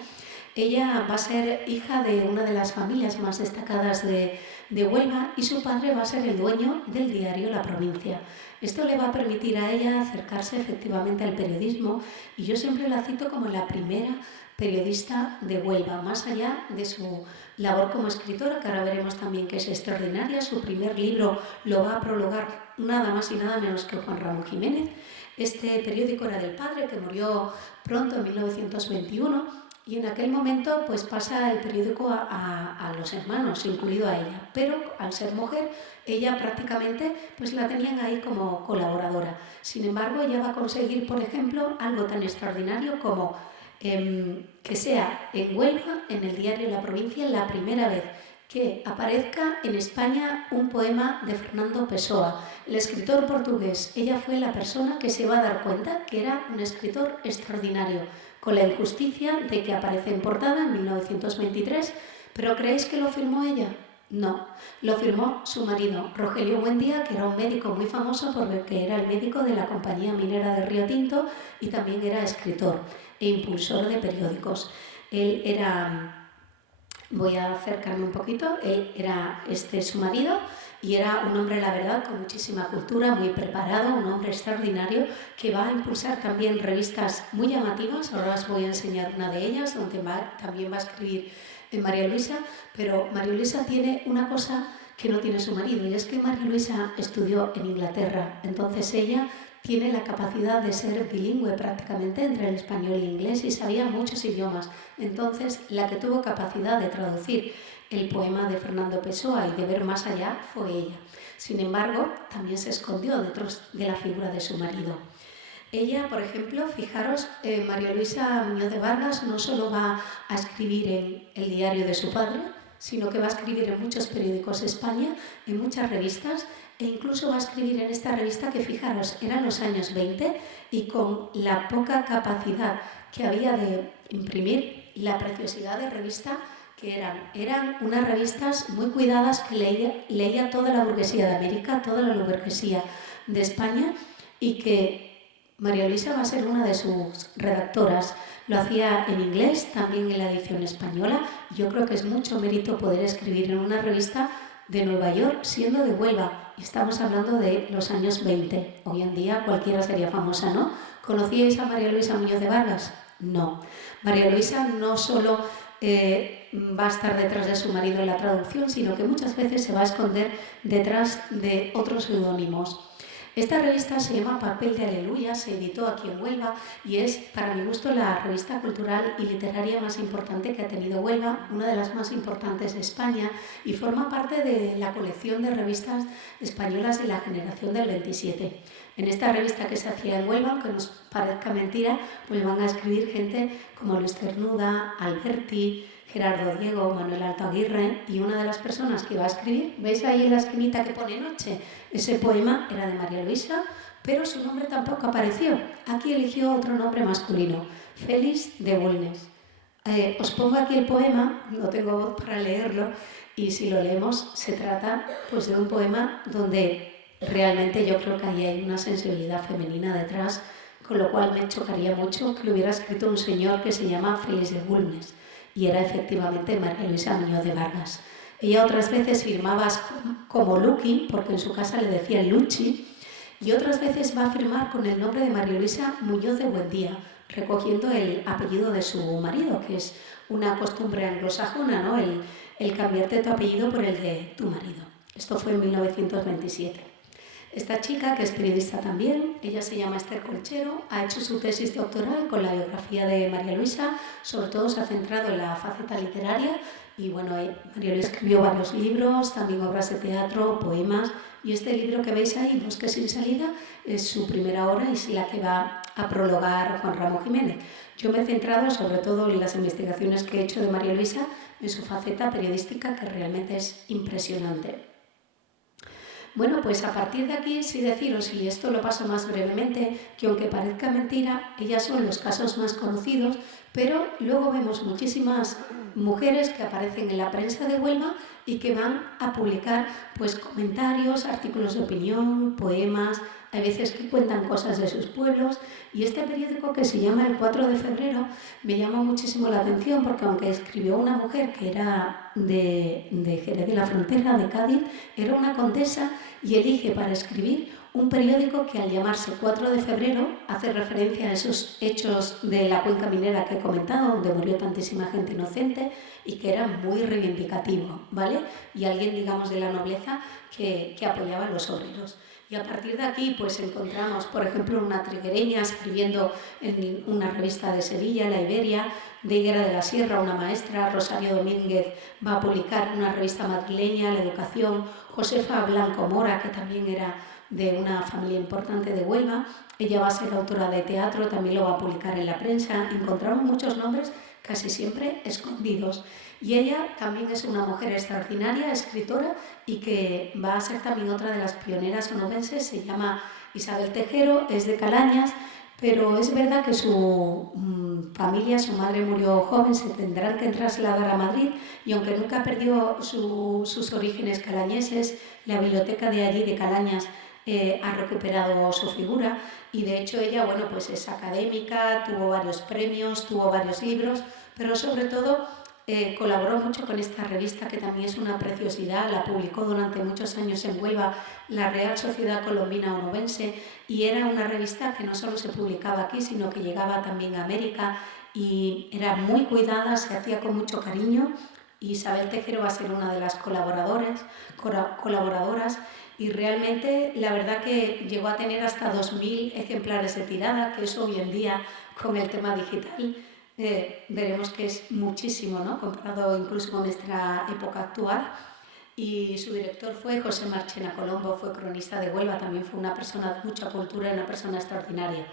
Ella va a ser hija de una de las familias más destacadas de Huelva y su padre va a ser el dueño del diario La Provincia. Esto le va a permitir a ella acercarse efectivamente al periodismo y yo siempre la cito como la primera periodista de Huelva, más allá de su labor como escritora, que ahora veremos también que es extraordinaria. Su primer libro lo va a prologar nada más y nada menos que Juan Ramón Jiménez. Este periódico era del padre, que murió pronto en 1921, y en aquel momento pues pasa el periódico a los hermanos, incluido a ella, pero al ser mujer ella prácticamente pues la tenían ahí como colaboradora. Sin embargo, ella va a conseguir, por ejemplo, algo tan extraordinario como que sea en Huelva, en el diario La Provincia, la primera vez que aparezca en España un poema de Fernando Pessoa, el escritor portugués. Ella fue la persona que se va a dar cuenta que era un escritor extraordinario, con la injusticia de que aparece en portada en 1923. ¿Pero creéis que lo firmó ella? No, lo firmó su marido, Rogelio Buendía, que era un médico muy famoso porque era el médico de la compañía minera de Río Tinto y también era escritor e impulsor de periódicos. Él era, voy a acercarme un poquito, él era su marido y era un hombre, la verdad, con muchísima cultura, muy preparado, un hombre extraordinario que va a impulsar también revistas muy llamativas. Ahora os voy a enseñar una de ellas, donde también va a escribir María Luisa, pero María Luisa tiene una cosa que no tiene su marido, y es que María Luisa estudió en Inglaterra, entonces ella tiene la capacidad de ser bilingüe prácticamente entre el español y el inglés y sabía muchos idiomas. Entonces, la que tuvo capacidad de traducir el poema de Fernando Pessoa y de ver más allá fue ella. Sin embargo, también se escondió detrás de la figura de su marido. Ella, por ejemplo, fijaros, María Luisa Muñoz de Vargas no solo va a escribir en el diario de su padre, sino que va a escribir en muchos periódicos de España, en muchas revistas, e incluso va a escribir en esta revista que, fijaros, eran los años 20 y con la poca capacidad que había de imprimir, la preciosidad de revista que eran unas revistas muy cuidadas que leía toda la burguesía de América, toda la burguesía de España, y que María Luisa va a ser una de sus redactoras. Lo hacía en inglés, también en la edición española. Yo creo que es mucho mérito poder escribir en una revista de Nueva York siendo de Huelva. Estamos hablando de los años 20. Hoy en día cualquiera sería famosa, ¿no? ¿Conocíais a María Luisa Muñoz de Vargas? No. María Luisa no solo va a estar detrás de su marido en la traducción, sino que muchas veces se va a esconder detrás de otros seudónimos. Esta revista se llama Papel de Aleluya, se editó aquí en Huelva y es, para mi gusto, la revista cultural y literaria más importante que ha tenido Huelva, una de las más importantes de España, y forma parte de la colección de revistas españolas de la generación del 27. En esta revista que se hacía en Huelva, aunque nos parezca mentira, pues van a escribir gente como Luis Cernuda, Alberti, Gerardo Diego, Manuel Alto Aguirre, y una de las personas que va a escribir, ¿veis ahí en la esquinita que pone Noche? Ese poema era de María Luisa, pero su nombre tampoco apareció. Aquí eligió otro nombre masculino, Félix de Bulnes. Os pongo aquí el poema, no tengo voz para leerlo, y si lo leemos se trata pues de un poema donde realmente yo creo que ahí hay una sensibilidad femenina detrás, con lo cual me chocaría mucho que lo hubiera escrito un señor que se llama Félix de Bulnes y era efectivamente María Luisa Muñoz de Vargas. Ella otras veces firmaba como Luqui, porque en su casa le decían Luchi, y otras veces va a firmar con el nombre de María Luisa Muñoz de Buendía, recogiendo el apellido de su marido, que es una costumbre anglosajona, ¿no? El cambiarte tu apellido por el de tu marido. Esto fue en 1927. Esta chica, que es periodista también, ella se llama Esther Colchero, ha hecho su tesis doctoral con la biografía de María Luisa, sobre todo se ha centrado en la faceta literaria y bueno, María Luisa escribió varios libros, también obras de teatro, poemas, y este libro que veis ahí, Bosque sin salida, es su primera obra y es la que va a prologar Juan Ramón Jiménez. Yo me he centrado sobre todo en las investigaciones que he hecho de María Luisa en su faceta periodística, que realmente es impresionante. Bueno, pues a partir de aquí, sí deciros, y esto lo paso más brevemente, que aunque parezca mentira, ellas son los casos más conocidos, pero luego vemos muchísimas mujeres que aparecen en la prensa de Huelva y que van a publicar pues comentarios, artículos de opinión, poemas, hay veces que cuentan cosas de sus pueblos, y este periódico que se llama El 4 de febrero me llama muchísimo la atención porque aunque escribió una mujer que era de Jerez de la Frontera, de Cádiz, era una condesa y elige para escribir un periódico que al llamarse 4 de febrero hace referencia a esos hechos de la cuenca minera que he comentado, donde murió tantísima gente inocente y que era muy reivindicativo, ¿vale? Y alguien, digamos, de la nobleza que apoyaba a los obreros. Y a partir de aquí pues encontramos, por ejemplo, una triguereña escribiendo en una revista de Sevilla, La Iberia, de Higuera de la Sierra, una maestra, Rosario Domínguez va a publicar en una revista madrileña, La Educación, Josefa Blanco Mora, que también era de una familia importante de Huelva, ella va a ser autora de teatro, también lo va a publicar en la prensa. Encontramos muchos nombres casi siempre escondidos. Y ella también es una mujer extraordinaria, escritora, y que va a ser también otra de las pioneras onubenses. Se llama Isabel Tejero, es de Calañas, pero es verdad que su familia, su madre murió joven, se tendrán que trasladar a Madrid, y aunque nunca perdió sus orígenes calañeses, la biblioteca de allí, de Calañas, ha recuperado su figura, y de hecho ella, bueno, pues es académica, tuvo varios premios, tuvo varios libros, pero sobre todo colaboró mucho con esta revista que también es una preciosidad, la publicó durante muchos años en Huelva la Real Sociedad Colombina Onubense, y era una revista que no solo se publicaba aquí, sino que llegaba también a América y era muy cuidada, se hacía con mucho cariño. Isabel Tejero va a ser una de las colaboradoras y realmente la verdad que llegó a tener hasta 2000 ejemplares de tirada, que eso hoy en día con el tema digital veremos que es muchísimo, ¿no? Comparado incluso con nuestra época actual. Y su director fue José Marchena Colombo, fue cronista de Huelva, también fue una persona de mucha cultura, una persona extraordinaria.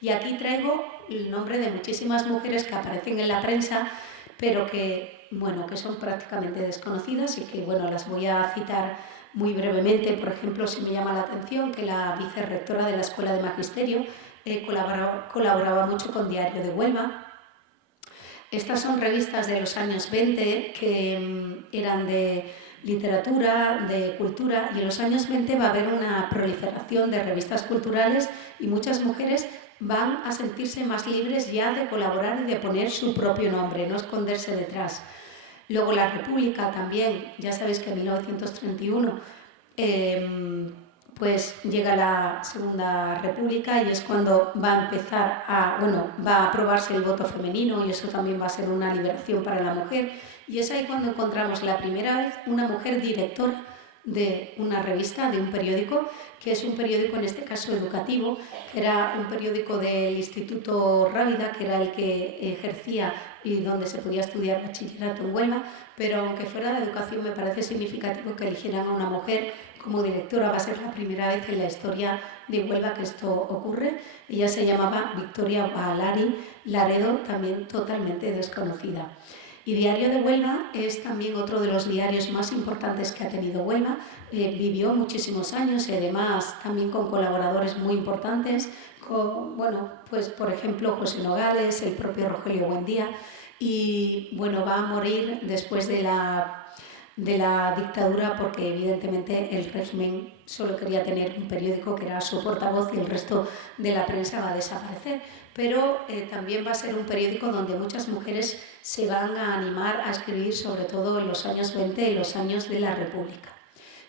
Y aquí traigo el nombre de muchísimas mujeres que aparecen en la prensa, pero que, bueno, que son prácticamente desconocidas y que, bueno, las voy a citar muy brevemente. Por ejemplo, si me llama la atención que la vicerrectora de la Escuela de Magisterio colaboraba mucho con Diario de Huelva. Estas son revistas de los años 20 que eran de literatura, de cultura, y en los años 20 va a haber una proliferación de revistas culturales y muchas mujeres van a sentirse más libres ya de colaborar y de poner su propio nombre, no esconderse detrás. Luego La República también, ya sabéis que en 1931 pues llega la Segunda República y es cuando va a empezar va a aprobarse el voto femenino, y eso también va a ser una liberación para la mujer, y es ahí cuando encontramos la primera vez una mujer directora de una revista, de un periódico, que es un periódico en este caso educativo, que era un periódico del Instituto Rábida, que era el que ejercía y donde se podía estudiar bachillerato en Huelva, pero aunque fuera de educación me parece significativo que eligieran a una mujer como directora. Va a ser la primera vez en la historia de Huelva que esto ocurre. Ella se llamaba Victoria Balari Laredo, también totalmente desconocida. Y Diario de Huelva es también otro de los diarios más importantes que ha tenido Huelva. Vivió muchísimos años y además también con colaboradores muy importantes, pues por ejemplo José Nogales, el propio Rogelio Buendía, y bueno, va a morir después de la de la dictadura, porque evidentemente el régimen solo quería tener un periódico que era su portavoz y el resto de la prensa va a desaparecer. Pero también va a ser un periódico donde muchas mujeres se van a animar a escribir, sobre todo en los años 20 y los años de la República.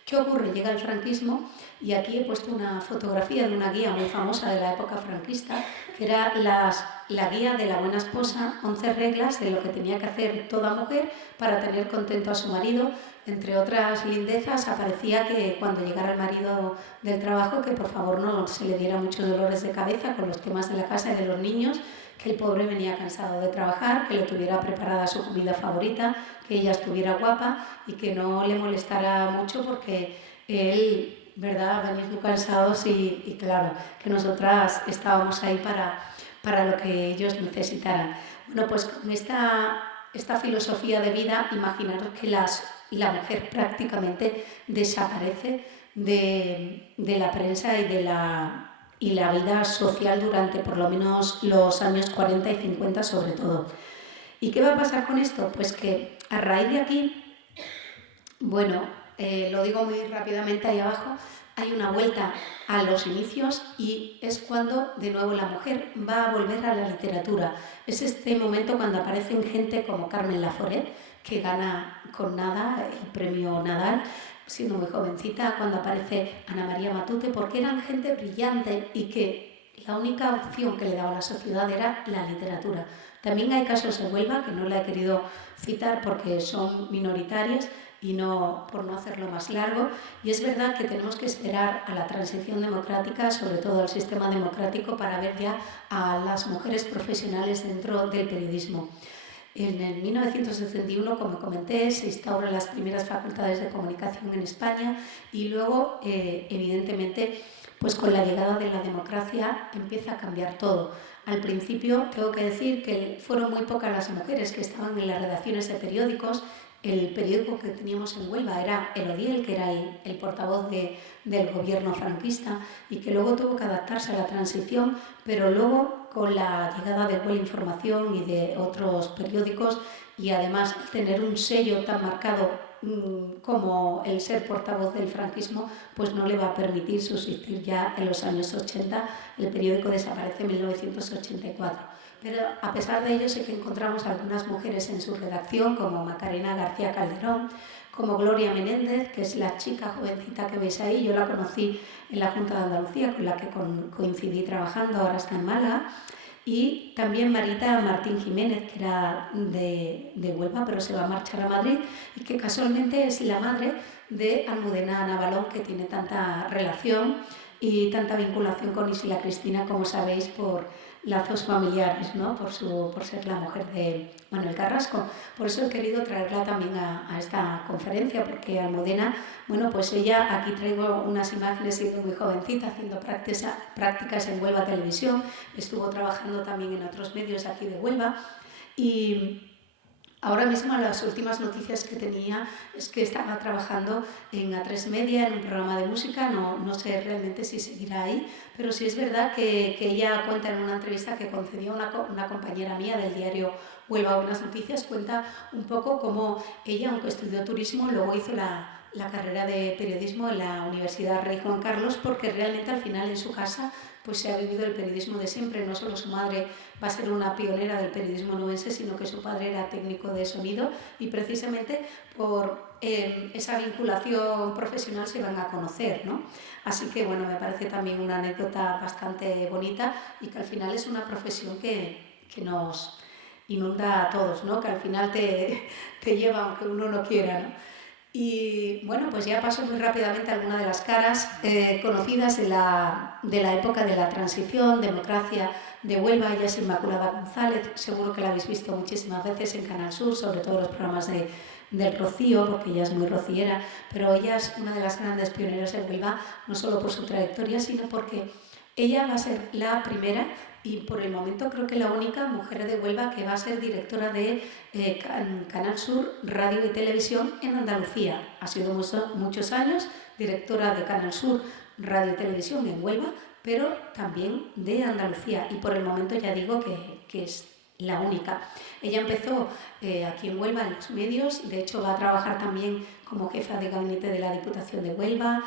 ¿Qué ocurre? Llega el franquismo y aquí he puesto una fotografía de una guía muy famosa de la época franquista, que era la guía de la buena esposa, 11 reglas de lo que tenía que hacer toda mujer para tener contento a su marido. Entre otras lindezas aparecía que cuando llegara el marido del trabajo, que por favor no se le diera muchos dolores de cabeza con los temas de la casa y de los niños, que el pobre venía cansado de trabajar, que le tuviera preparada su comida favorita, que ella estuviera guapa y que no le molestara mucho porque él, ¿verdad?, venís muy cansados y claro, que nosotras estábamos ahí para lo que ellos necesitaran. Bueno, pues con esta filosofía de vida, imaginaros que la mujer prácticamente desaparece de la prensa y la vida social durante por lo menos los años 40 y 50 sobre todo. ¿Y qué va a pasar con esto? Pues que a raíz de aquí, bueno, lo digo muy rápidamente ahí abajo, hay una vuelta a los inicios y es cuando de nuevo la mujer va a volver a la literatura. Es este momento cuando aparecen gente como Carmen Laforet, que gana con nada el premio Nadal, siendo muy jovencita, cuando aparece Ana María Matute, porque eran gente brillante y que la única opción que le daba la sociedad era la literatura. También hay casos en Huelva, que no la he querido citar porque son minoritarios y no, por no hacerlo más largo, y es verdad que tenemos que esperar a la transición democrática, sobre todo al sistema democrático, para ver ya a las mujeres profesionales dentro del periodismo. En el 1971, como comenté, se instauran las primeras facultades de comunicación en España y luego, evidentemente, pues con la llegada de la democracia empieza a cambiar todo. Al principio, tengo que decir que fueron muy pocas las mujeres que estaban en las redacciones de periódicos. El periódico que teníamos en Huelva era El Odiel, que era el portavoz del gobierno franquista y que luego tuvo que adaptarse a la transición, pero luego con la llegada de Huelva Información y de otros periódicos y además tener un sello tan marcado como el ser portavoz del franquismo, pues no le va a permitir subsistir ya en los años 80. El periódico desaparece en 1984. Pero a pesar de ello sí que encontramos algunas mujeres en su redacción, como Macarena García Calderón, como Gloria Menéndez, que es la chica jovencita que veis ahí. Yo la conocí en la Junta de Andalucía, con la que coincidí trabajando, ahora está en Málaga. Y también Marita Martín Jiménez, que era de Huelva, pero se va a marchar a Madrid, y que casualmente es la madre de Almudena Navalón, que tiene tanta relación y tanta vinculación con Isla Cristina, como sabéis, por lazos familiares, ¿no? por ser la mujer de Manuel Carrasco. Por eso he querido traerla también a esta conferencia, porque Almudena, bueno, pues ella, aquí traigo unas imágenes siendo muy jovencita, haciendo prácticas en Huelva Televisión, estuvo trabajando también en otros medios aquí de Huelva y ahora mismo las últimas noticias que tenía es que estaba trabajando en A3 Media, en un programa de música, no sé realmente si seguirá ahí, pero sí es verdad que ella cuenta en una entrevista que concedió una compañera mía del diario Huelva Buenas Noticias, cuenta un poco cómo ella, aunque estudió turismo, luego hizo la carrera de periodismo en la Universidad Rey Juan Carlos, porque realmente al final en su casa pues se ha vivido el periodismo de siempre. No solo su madre va a ser una pionera del periodismo nubense, sino que su padre era técnico de sonido y precisamente por esa vinculación profesional se van a conocer, ¿no? Así que bueno, me parece también una anécdota bastante bonita y que al final es una profesión que nos inunda a todos, ¿no? Que al final te lleva aunque uno no quiera, ¿no? Y bueno, pues ya paso muy rápidamente a algunas de las caras conocidas de la época de la transición, democracia de Huelva. Ella es Inmaculada González, seguro que la habéis visto muchísimas veces en Canal Sur, sobre todo los programas del Rocío, porque ella es muy rociera, pero ella es una de las grandes pioneras en Huelva, no solo por su trayectoria, sino porque ella va a ser la primera y por el momento creo que la única mujer de Huelva que va a ser directora de Canal Sur Radio y Televisión en Andalucía. Ha sido muchos años directora de Canal Sur Radio y Televisión en Huelva, pero también de Andalucía. Y por el momento ya digo que es la única. Ella empezó aquí en Huelva en los medios, de hecho va a trabajar también como jefa de gabinete de la Diputación de Huelva,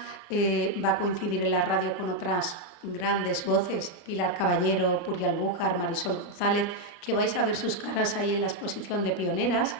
va a coincidir en la radio con otras grandes voces, Pilar Caballero, Puri Albújar, Marisol González, que vais a ver sus caras ahí en la exposición de pioneras.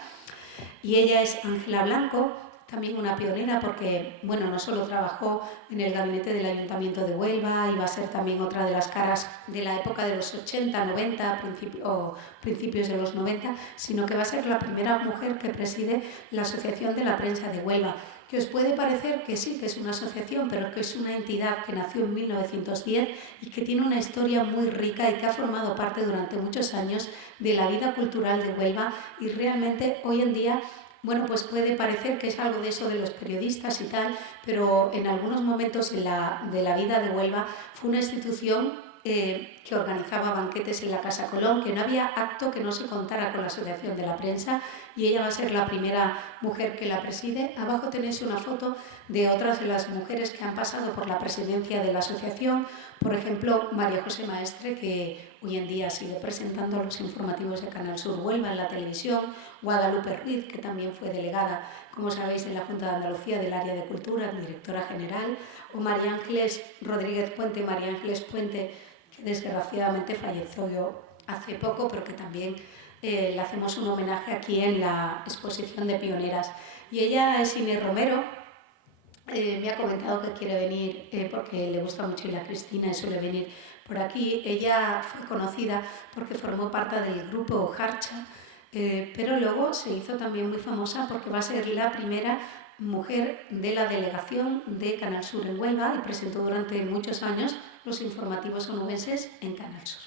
Y ella es Ángela Blanco, también una pionera porque, bueno, no solo trabajó en el gabinete del Ayuntamiento de Huelva, iba a ser también otra de las caras de la época de los 80, 90 o principios de los 90, sino que va a ser la primera mujer que preside la Asociación de la Prensa de Huelva, que os puede parecer que sí, que es una asociación, pero que es una entidad que nació en 1910 y que tiene una historia muy rica y que ha formado parte durante muchos años de la vida cultural de Huelva y realmente hoy en día, bueno, pues puede parecer que es algo de eso de los periodistas y tal, pero en algunos momentos de la vida de Huelva fue una institución que organizaba banquetes en la Casa Colón, que no había acto que no se contara con la Asociación de la Prensa y ella va a ser la primera mujer que la preside. Abajo tenéis una foto de otras de las mujeres que han pasado por la presidencia de la asociación, por ejemplo, María José Maestre, que hoy en día sigue presentando los informativos de Canal Sur Huelva en la televisión, Guadalupe Ruiz, que también fue delegada, como sabéis, en la Junta de Andalucía del área de Cultura, directora general, o María Ángeles Rodríguez Puente, María Ángeles Puente, que desgraciadamente falleció hace poco, pero que también le hacemos un homenaje aquí en la exposición de pioneras. Y ella es Inés Romero, me ha comentado que quiere venir porque le gusta mucho la Cristina y suele venir por aquí. Ella fue conocida porque formó parte del grupo Harcha, pero luego se hizo también muy famosa porque va a ser la primera mujer de la delegación de Canal Sur en Huelva y presentó durante muchos años los informativos onubenses en Canal Sur.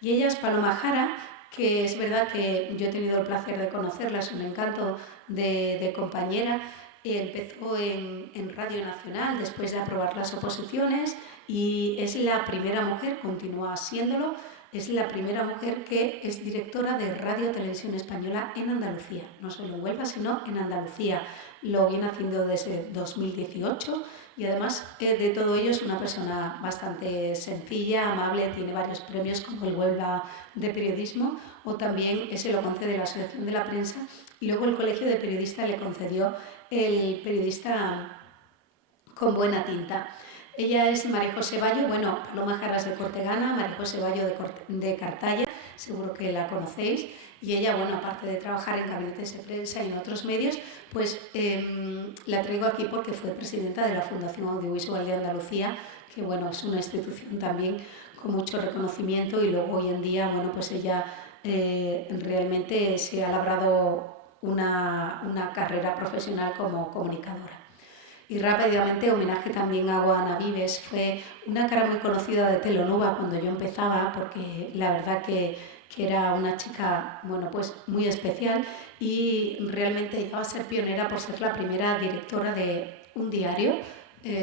Y ella es Paloma Jara, que es verdad que yo he tenido el placer de conocerla, es un encanto de compañera. Empezó en Radio Nacional después de aprobar las oposiciones y es la primera mujer, continúa siéndolo, es la primera mujer que es directora de Radio Televisión Española en Andalucía, no solo en Huelva, sino en Andalucía. Lo viene haciendo desde 2018 y además de todo ello es una persona bastante sencilla, amable, tiene varios premios como el Huelva de Periodismo o también se lo concede la Asociación de la Prensa y luego el Colegio de Periodistas le concedió el periodista con buena tinta. Ella es María José Bayo, bueno, Paloma Jara es de Cortegana, María José Bayo de Cartaya, seguro que la conocéis, y ella, bueno, aparte de trabajar en gabinetes de prensa y en otros medios, pues la traigo aquí porque fue presidenta de la Fundación Audiovisual de Andalucía, que bueno, es una institución también con mucho reconocimiento y luego hoy en día, bueno, pues ella realmente se ha labrado una carrera profesional como comunicadora. Y rápidamente, homenaje también a Ana Vives, fue una cara muy conocida de Telonova cuando yo empezaba, porque la verdad que era una chica, bueno, pues muy especial y realmente ella va a ser pionera por ser la primera directora de un diario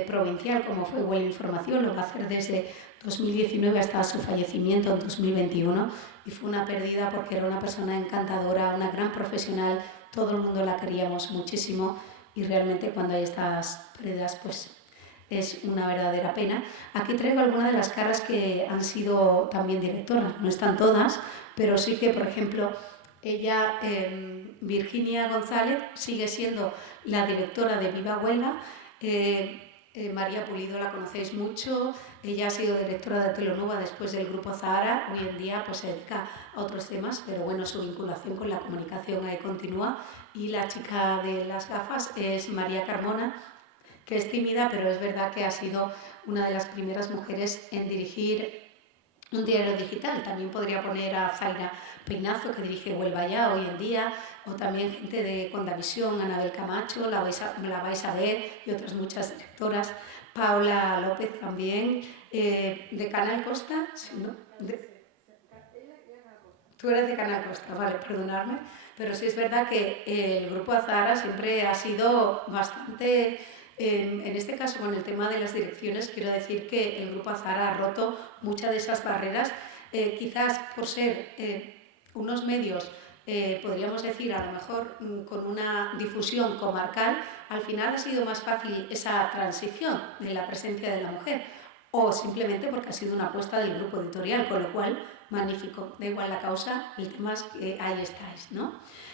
provincial como fue Huelva Información, lo va a hacer desde 2019 hasta su fallecimiento en 2021 y fue una pérdida porque era una persona encantadora, una gran profesional, todo el mundo la queríamos muchísimo. Y realmente cuando hay estas pérdidas, pues es una verdadera pena. Aquí traigo algunas de las caras que han sido también directoras, no están todas, pero sí que, por ejemplo, ella, Virginia González, sigue siendo la directora de Viva Huelva. María Pulido la conocéis mucho, ella ha sido directora de Telonova después del Grupo Zahara, hoy en día pues se dedica a otros temas, pero bueno, su vinculación con la comunicación ahí continúa. Y la chica de las gafas es María Carmona, que es tímida, pero es verdad que ha sido una de las primeras mujeres en dirigir un diario digital. También podría poner a Zaira Peinazo, que dirige Huelva Ya hoy en día, o también gente de Condavisión, Anabel Camacho, la vais a ver, y otras muchas directoras. Paula López también, de Canal Costa, ¿no? Tú eres de Canal Costa, vale, perdonadme, pero sí es verdad que el Grupo Azahara siempre ha sido bastante, en este caso con el tema de las direcciones, quiero decir que el Grupo Azahara ha roto muchas de esas barreras, quizás por ser unos medios, podríamos decir, a lo mejor con una difusión comarcal, al final ha sido más fácil esa transición de la presencia de la mujer. o simplemente porque ha sido una apuesta del grupo editorial, con lo cual, magnífico, da igual la causa, el tema es que ahí estáis, ¿no?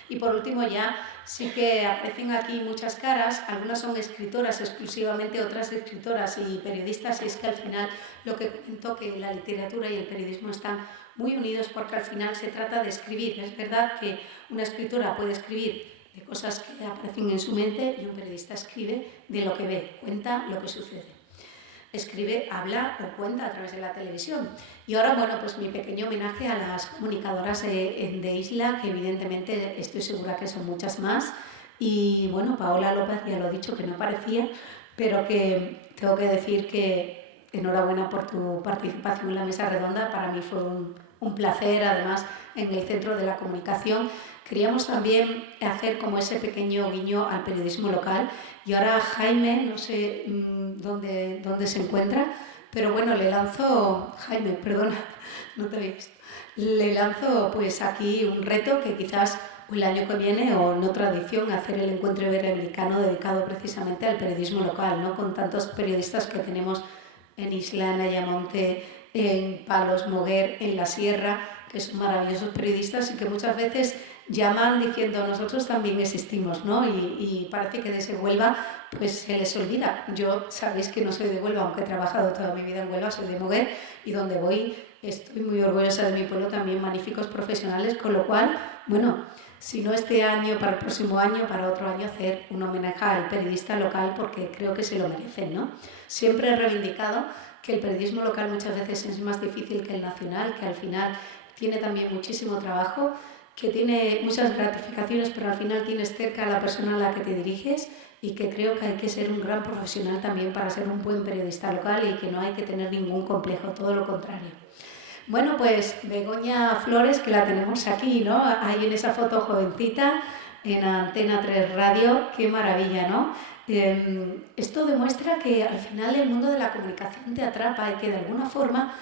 Y por último ya sí que aparecen aquí muchas caras, algunas son escritoras exclusivamente, otras escritoras y periodistas, y es que al final lo que comento, que la literatura y el periodismo están muy unidos porque al final se trata de escribir. Es verdad que una escritora puede escribir de cosas que aparecen en su mente y un periodista escribe de lo que ve, cuenta lo que sucede. Escribe, habla o cuenta a través de la televisión. Y ahora, bueno, pues mi pequeño homenaje a las comunicadoras de Isla, que evidentemente estoy segura que son muchas más. Y bueno, Paola López ya lo ha dicho, que no parecía, pero que tengo que decir que enhorabuena por tu participación en la mesa redonda. Para mí fue un placer, además, en el Centro de la Comunicación. Queríamos también hacer como ese pequeño guiño al periodismo local. Y ahora Jaime, no sé dónde se encuentra, pero bueno, le lanzo, Jaime, perdona, no te había visto, le lanzo pues aquí un reto que quizás el año que viene o en otra edición hacer el encuentro iberoamericano dedicado precisamente al periodismo local, ¿no? Con tantos periodistas que tenemos en Isla, en Ayamonte, en Palos, Moguer, en la Sierra, que son maravillosos periodistas y que muchas veces llaman diciendo nosotros también existimos, ¿no? Y parece que desde Huelva pues se les olvida. Yo sabéis que no soy de Huelva, aunque he trabajado toda mi vida en Huelva, soy de Moguer y donde voy estoy muy orgullosa de mi pueblo, también magníficos profesionales, con lo cual, bueno, si no este año, para el próximo año, para otro año hacer un homenaje al periodista local porque creo que se lo merecen, ¿no? Siempre he reivindicado que el periodismo local muchas veces es más difícil que el nacional, que al final tiene también muchísimo trabajo, que tiene muchas gratificaciones, pero al final tienes cerca a la persona a la que te diriges y que creo que hay que ser un gran profesional también para ser un buen periodista local y que no hay que tener ningún complejo, todo lo contrario. Bueno, pues Begoña Flores, que la tenemos aquí, ¿no? Ahí en esa foto jovencita, en Antena 3 Radio, qué maravilla, ¿no? Esto demuestra que al final el mundo de la comunicación te atrapa y que de alguna forma,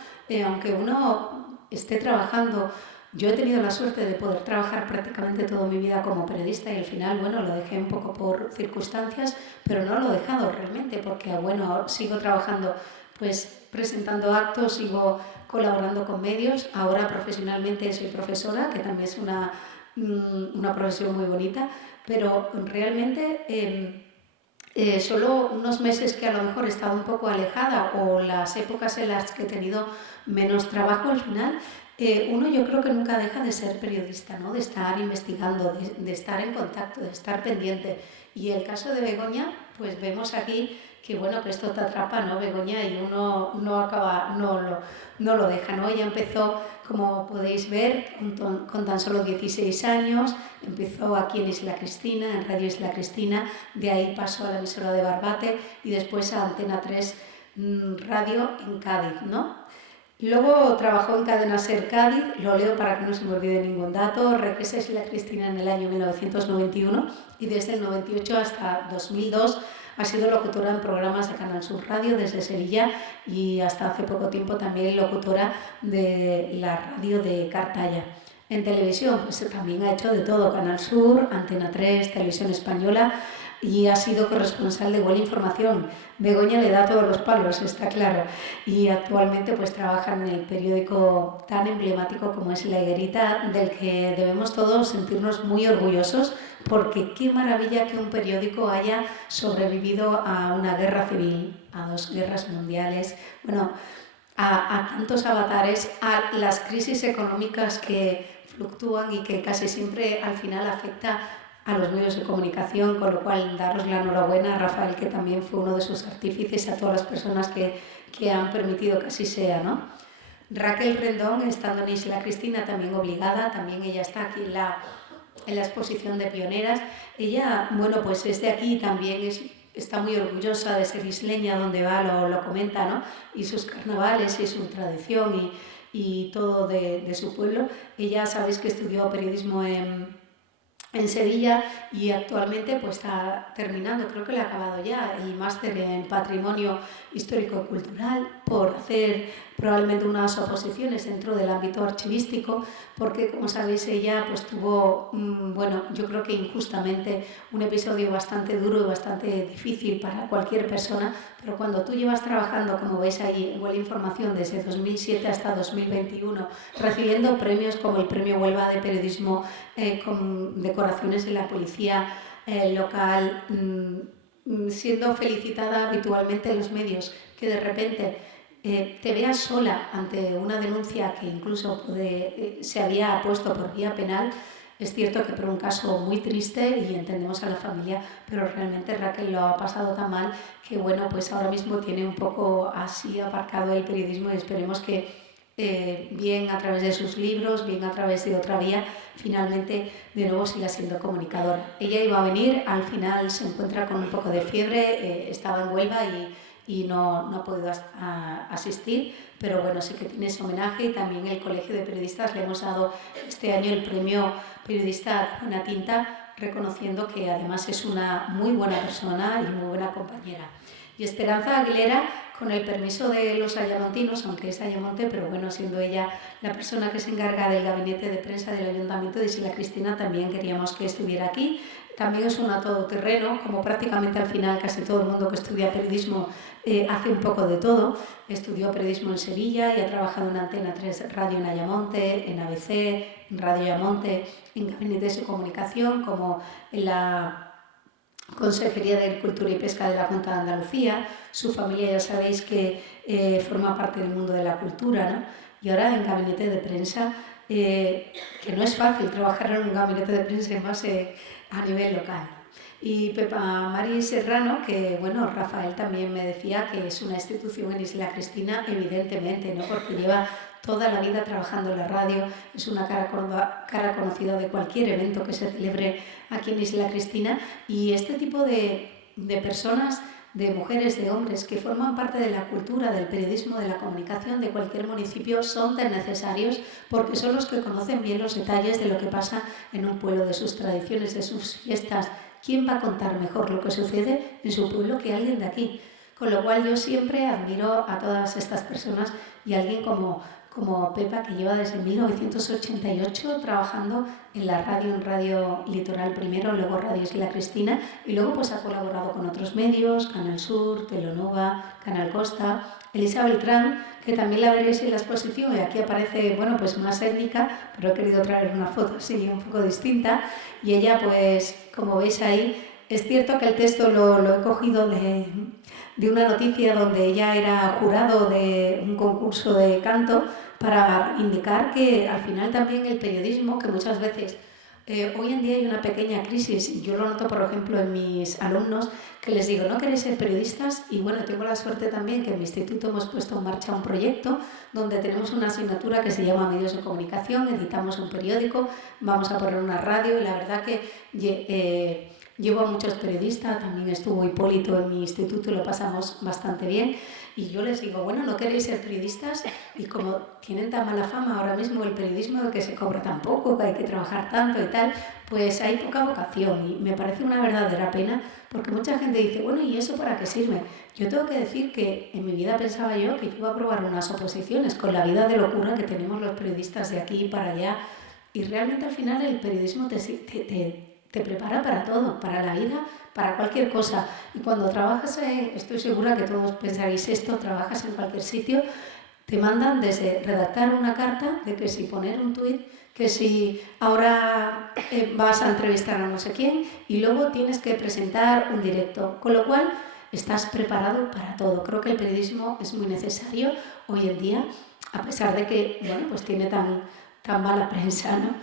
aunque uno esté trabajando, yo he tenido la suerte de poder trabajar prácticamente toda mi vida como periodista y al final, bueno, lo dejé un poco por circunstancias, pero no lo he dejado realmente porque, bueno, sigo trabajando, pues presentando actos, sigo colaborando con medios, ahora profesionalmente soy profesora, que también es una profesión muy bonita, pero realmente solo unos meses que a lo mejor he estado un poco alejada o las épocas en las que he tenido menos trabajo al final, uno yo creo que nunca deja de ser periodista, ¿no? De estar investigando, de estar en contacto, de estar pendiente. Y el caso de Begoña, pues vemos aquí que bueno, que esto te atrapa, ¿no, Begoña? Y uno no lo deja, ¿no? Ella empezó, como podéis ver, con tan solo 16 años, empezó aquí en Isla Cristina, en Radio Isla Cristina, de ahí pasó a la emisora de Barbate y después a Antena 3 Radio en Cádiz, ¿no? Luego trabajó en Cadena Ser Cádiz, lo leo para que no se me olvide ningún dato, regresa a Isla Cristina en el año 1991 y desde el 98 hasta 2002 ha sido locutora en programas de Canal Sur Radio desde Sevilla y hasta hace poco tiempo también locutora de la radio de Cartaya. En televisión pues también ha hecho de todo, Canal Sur, Antena 3, Televisión Española y ha sido corresponsal de Buena Información. Begoña le da todos los palos, está claro, y actualmente pues trabaja en el periódico tan emblemático como es La Higuerita, del que debemos todos sentirnos muy orgullosos, porque qué maravilla que un periódico haya sobrevivido a una guerra civil, a 2 guerras mundiales, bueno, a tantos avatares, a las crisis económicas que fluctúan y que casi siempre al final afecta a los medios de comunicación, con lo cual daros la enhorabuena a Rafael, que también fue uno de sus artífices, a todas las personas que han permitido que así sea, ¿no? Raquel Rendón, estando en Isla Cristina, también obligada, también ella está aquí en la exposición de pioneras. Ella, bueno, pues es de aquí, también está muy orgullosa de ser isleña, donde va lo comenta, ¿no? Y sus carnavales y su tradición y todo de su pueblo. Ella, sabéis que estudió periodismo en Sevilla y actualmente pues está terminando, creo que le ha acabado ya el máster en Patrimonio Histórico y Cultural por hacer probablemente unas oposiciones dentro del ámbito archivístico, porque como sabéis ella pues tuvo, bueno, yo creo que injustamente un episodio bastante duro y bastante difícil para cualquier persona, pero cuando tú llevas trabajando, como veis ahí en Huelva Información, desde 2007 hasta 2021, recibiendo premios como el Premio Huelva de Periodismo, con decoraciones en la policía local, siendo felicitada habitualmente en los medios, que de repente te veas sola ante una denuncia que incluso se había puesto por vía penal. Es cierto que por un caso muy triste y entendemos a la familia, pero realmente Raquel lo ha pasado tan mal que bueno, pues ahora mismo tiene un poco así aparcado el periodismo y esperemos que bien a través de sus libros, bien a través de otra vía, finalmente de nuevo siga siendo comunicadora. Ella iba a venir, al final se encuentra con un poco de fiebre, estaba en Huelva y no ha podido asistir, pero bueno, sí que tiene ese homenaje y también el Colegio de Periodistas le hemos dado este año el premio periodista Juana Tinta, reconociendo que además es una muy buena persona y muy buena compañera. Y Esperanza Aguilera, con el permiso de los ayamontinos, aunque es ayamonte, pero bueno, siendo ella la persona que se encarga del gabinete de prensa del Ayuntamiento de Isla Cristina, también queríamos que estuviera aquí. También es una todoterreno, como prácticamente al final casi todo el mundo que estudia periodismo hace un poco de todo. Estudió periodismo en Sevilla y ha trabajado en Antena 3 Radio en Ayamonte, en ABC, en Radio Ayamonte, en gabinetes de comunicación, como en la Consejería de Agricultura y Pesca de la Junta de Andalucía. Su familia ya sabéis que forma parte del mundo de la cultura, ¿no? Y ahora en gabinete de prensa, que no es fácil trabajar en un gabinete de prensa en base a nivel local. Y Pepa Mari Serrano, que bueno, Rafael también me decía que es una institución en Isla Cristina, evidentemente, ¿no? Porque lleva toda la vida trabajando en la radio, es una cara conocida de cualquier evento que se celebre aquí en Isla Cristina, y este tipo de personas, de mujeres, de hombres que forman parte de la cultura, del periodismo, de la comunicación de cualquier municipio son tan necesarios porque son los que conocen bien los detalles de lo que pasa en un pueblo, de sus tradiciones, de sus fiestas. ¿Quién va a contar mejor lo que sucede en su pueblo que alguien de aquí? Con lo cual yo siempre admiro a todas estas personas y a alguien como Pepa, que lleva desde 1988 trabajando en la radio, en Radio Litoral primero, luego Radio Isla Cristina, y luego pues ha colaborado con otros medios, Canal Sur, Telenova, Canal Costa. Elisa Beltrán, que también la veréis en la exposición, y aquí aparece, bueno, pues más étnica, pero he querido traer una foto así un poco distinta, y ella pues, como veis ahí, es cierto que el texto lo he cogido de una noticia donde ella era jurado de un concurso de canto, para indicar que al final también el periodismo, que muchas veces hoy en día hay una pequeña crisis, y yo lo noto por ejemplo en mis alumnos, que les digo, ¿no queréis ser periodistas? Y bueno, tengo la suerte también que en mi instituto hemos puesto en marcha un proyecto donde tenemos una asignatura que se llama Medios de Comunicación, editamos un periódico, vamos a poner una radio, y la verdad que llevo a muchos periodistas, también estuvo Hipólito en mi instituto y lo pasamos bastante bien. Y yo les digo, bueno, ¿no queréis ser periodistas? Y como tienen tan mala fama ahora mismo el periodismo, de que se cobra tan poco, que hay que trabajar tanto y tal, pues hay poca vocación. Y me parece una verdadera pena, porque mucha gente dice, bueno, ¿y eso para qué sirve? Yo tengo que decir que en mi vida pensaba yo que iba a probar unas oposiciones con la vida de locura que tenemos los periodistas de aquí para allá. Y realmente al final el periodismo te prepara para todo, para la vida, para cualquier cosa. Y cuando trabajas, estoy segura que todos pensaréis esto, trabajas en cualquier sitio, te mandan desde redactar una carta, de que si poner un tuit, que si ahora vas a entrevistar a no sé quién, y luego tienes que presentar un directo, con lo cual estás preparado para todo. Creo que el periodismo es muy necesario hoy en día, a pesar de que, bueno, pues tiene tan mala prensa, ¿no?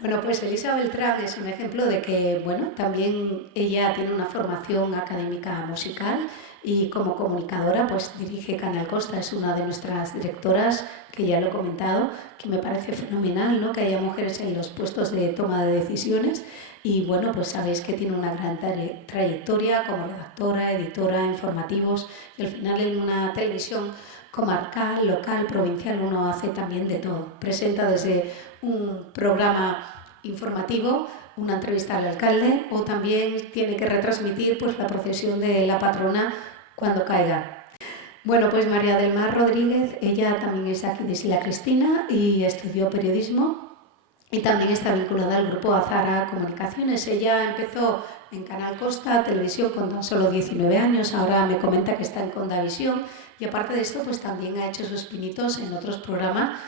Bueno, pues Elisa Beltrán es un ejemplo de que, bueno, también ella tiene una formación académica musical y como comunicadora pues dirige Canal Costa, es una de nuestras directoras, que ya lo he comentado, que me parece fenomenal, ¿no?, que haya mujeres en los puestos de toma de decisiones. Y bueno, pues sabéis que tiene una gran trayectoria como redactora, editora, informativos, y al final en una televisión comarcal, local, provincial, uno hace también de todo. Presenta desde un programa informativo, una entrevista al alcalde, o también tiene que retransmitir pues la procesión de la patrona cuando caiga. Bueno, pues María del Mar Rodríguez, ella también es aquí de Isla Cristina y estudió periodismo y también está vinculada al grupo Azara Comunicaciones. Ella empezó en Canal Costa Televisión con tan solo 19 años, ahora me comenta que está en Condavisión y aparte de esto pues también ha hecho sus pinitos en otros programas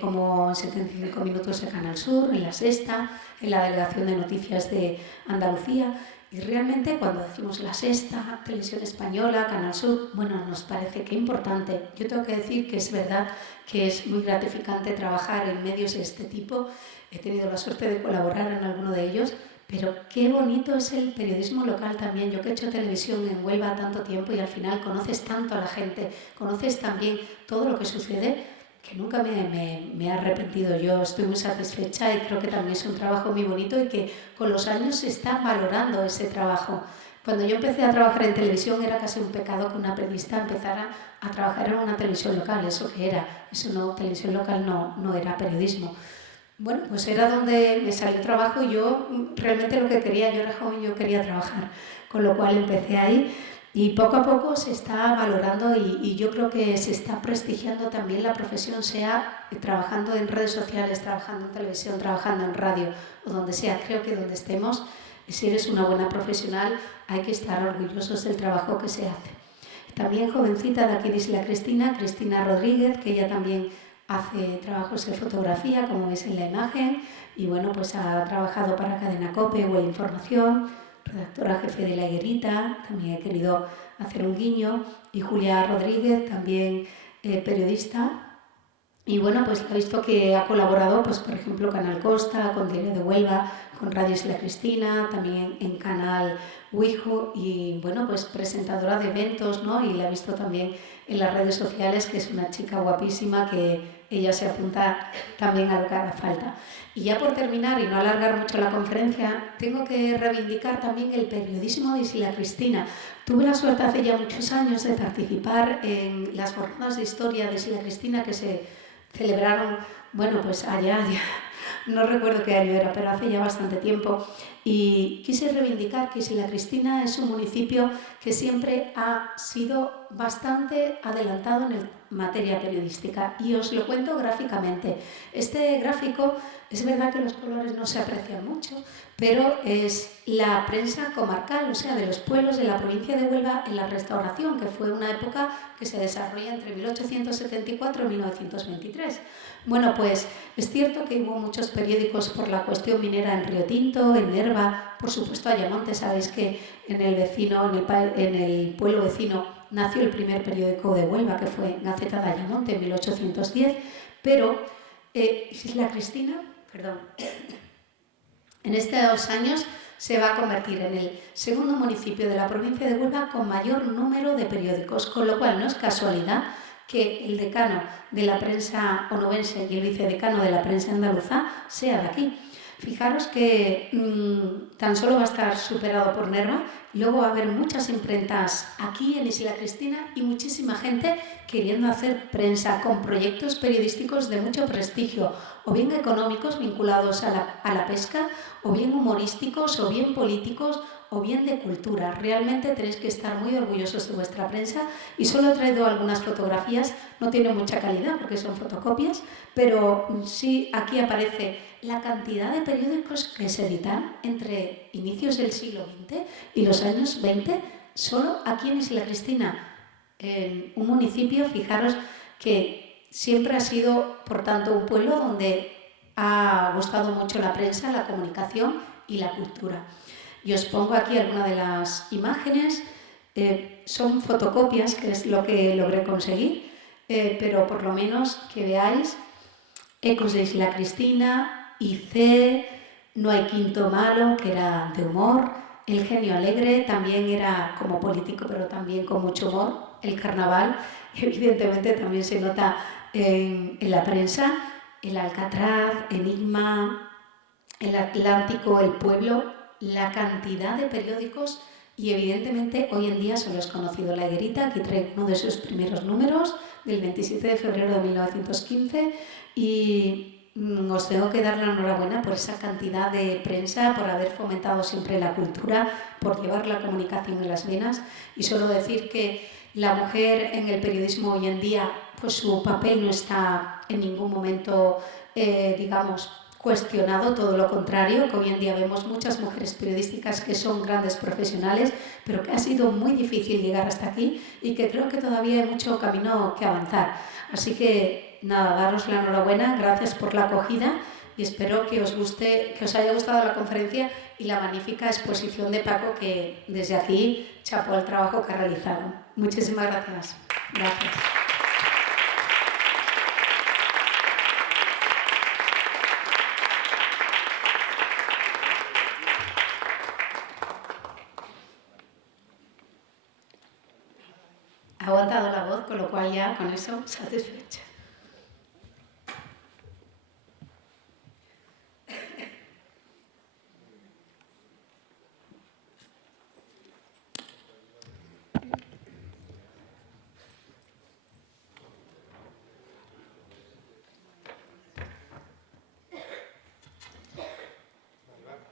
como en 75 minutos de Canal Sur, en La Sexta, en la Delegación de Noticias de Andalucía. Y realmente cuando decimos La Sexta, Televisión Española, Canal Sur, bueno, nos parece que importante. Yo tengo que decir que es verdad que es muy gratificante trabajar en medios de este tipo. He tenido la suerte de colaborar en alguno de ellos, pero qué bonito es el periodismo local también. Yo que he hecho televisión en Huelva tanto tiempo y al final conoces tanto a la gente, conoces también todo lo que sucede, que nunca me he arrepentido. Yo estoy muy satisfecha y creo que también es un trabajo muy bonito y que con los años se está valorando ese trabajo. Cuando yo empecé a trabajar en televisión era casi un pecado que una periodista empezara a trabajar en una televisión local. ¿Eso qué era? Eso no, televisión local no era periodismo. Bueno, pues era donde me salió trabajo y yo realmente lo que quería, yo era joven, yo quería trabajar, con lo cual empecé ahí. Y poco a poco se está valorando y yo creo que se está prestigiando también la profesión, sea trabajando en redes sociales, trabajando en televisión, trabajando en radio o donde sea. Creo que donde estemos, si eres una buena profesional, hay que estar orgullosos del trabajo que se hace. También jovencita de aquí de Isla Cristina, Cristina Rodríguez, que ella también hace trabajos de fotografía, como veis en la imagen, y bueno, pues ha trabajado para Cadena COPE o El Información, redactora jefe de La Higuerita, también he querido hacer un guiño, y Julia Rodríguez, también periodista, y bueno, pues he visto que ha colaborado, pues por ejemplo, Canal Costa, con Diario de Huelva, con Radio Isla Cristina, también en Canal Wijo, y bueno, pues presentadora de eventos, ¿no? Y la he visto también en las redes sociales, que es una chica guapísima, que ella se apunta también a lo que haga falta. Y ya por terminar y no alargar mucho la conferencia, tengo que reivindicar también el periodismo de Isla Cristina. Tuve la suerte hace ya muchos años de participar en las jornadas de historia de Isla Cristina que se celebraron, bueno, pues allá, no recuerdo qué año era, pero hace ya bastante tiempo. Y quise reivindicar que Isla Cristina es un municipio que siempre ha sido bastante adelantado en materia periodística. Y os lo cuento gráficamente. Este gráfico, es verdad que los colores no se aprecian mucho, pero es la prensa comarcal, o sea, de los pueblos de la provincia de Huelva en la Restauración, que fue una época que se desarrolla entre 1874 y 1923. Bueno, pues es cierto que hubo muchos periódicos por la cuestión minera en Río Tinto, en Nerva, por supuesto Ayamonte. Sabéis que en el pueblo vecino nació el primer periódico de Huelva, que fue Gaceta de Ayamonte en 1810, pero Isla Cristina, en estos años se va a convertir en el segundo municipio de la provincia de Huelva con mayor número de periódicos, con lo cual no es casualidad que el decano de la prensa onubense y el vicedecano de la prensa andaluza sea de aquí. Fijaros que tan solo va a estar superado por Nerva, luego va a haber muchas imprentas aquí en Isla Cristina y muchísima gente queriendo hacer prensa con proyectos periodísticos de mucho prestigio, o bien económicos vinculados a la pesca, o bien humorísticos, o bien políticos, o bien de cultura. Realmente tenéis que estar muy orgullosos de vuestra prensa y solo he traído algunas fotografías, no tienen mucha calidad porque son fotocopias, pero sí aquí aparece la cantidad de periódicos que se editan entre inicios del siglo XX y los años 20, solo aquí en Isla Cristina, en un municipio, fijaros que siempre ha sido, por tanto, un pueblo donde ha gustado mucho la prensa, la comunicación y la cultura. Y os pongo aquí algunas de las imágenes, son fotocopias, que es lo que logré conseguir, pero por lo menos que veáis Ecos de Isla Cristina, IC, No hay quinto malo, que era de humor, El genio alegre, también era como político, pero también con mucho humor, El carnaval, evidentemente también se nota en la prensa, El Alcatraz, Enigma, El Atlántico, El Pueblo, la cantidad de periódicos y evidentemente hoy en día solo es conocido La Higuerita. Aquí traigo uno de sus primeros números del 27 de febrero de 1915 y os tengo que dar la enhorabuena por esa cantidad de prensa, por haber fomentado siempre la cultura, por llevar la comunicación en las venas y solo decir que La mujer en el periodismo hoy en día, pues su papel no está en ningún momento, digamos, cuestionado, todo lo contrario, que hoy en día vemos muchas mujeres periodísticas que son grandes profesionales, pero que ha sido muy difícil llegar hasta aquí y que creo que todavía hay mucho camino que avanzar. Así que, nada, daros la enhorabuena, gracias por la acogida y espero que os guste, que os haya gustado la conferencia y la magnífica exposición de Paco, que desde aquí chapó el trabajo que ha realizado. Muchísimas gracias. Gracias. Ha aguantado la voz, con lo cual ya con eso satisfecha.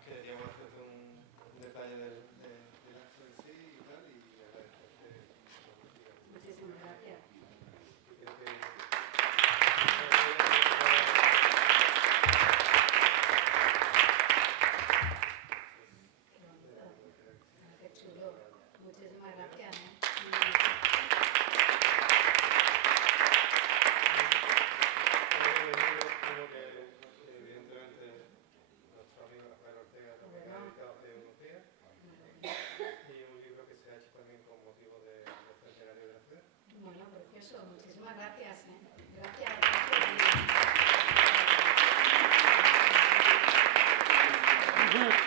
Queríamos hacerte un detalle del acto en sí y tal, y agradecerte. Muchísimas gracias. Qué chulo. Muchísimas gracias. Evidentemente, nuestro amigo Rafael Ortega también ha editado hace unos días, y un libro que se ha hecho también con motivo del centenario de la ciudad. Bueno, precioso. Muchísimas gracias. Gracias. Gracias.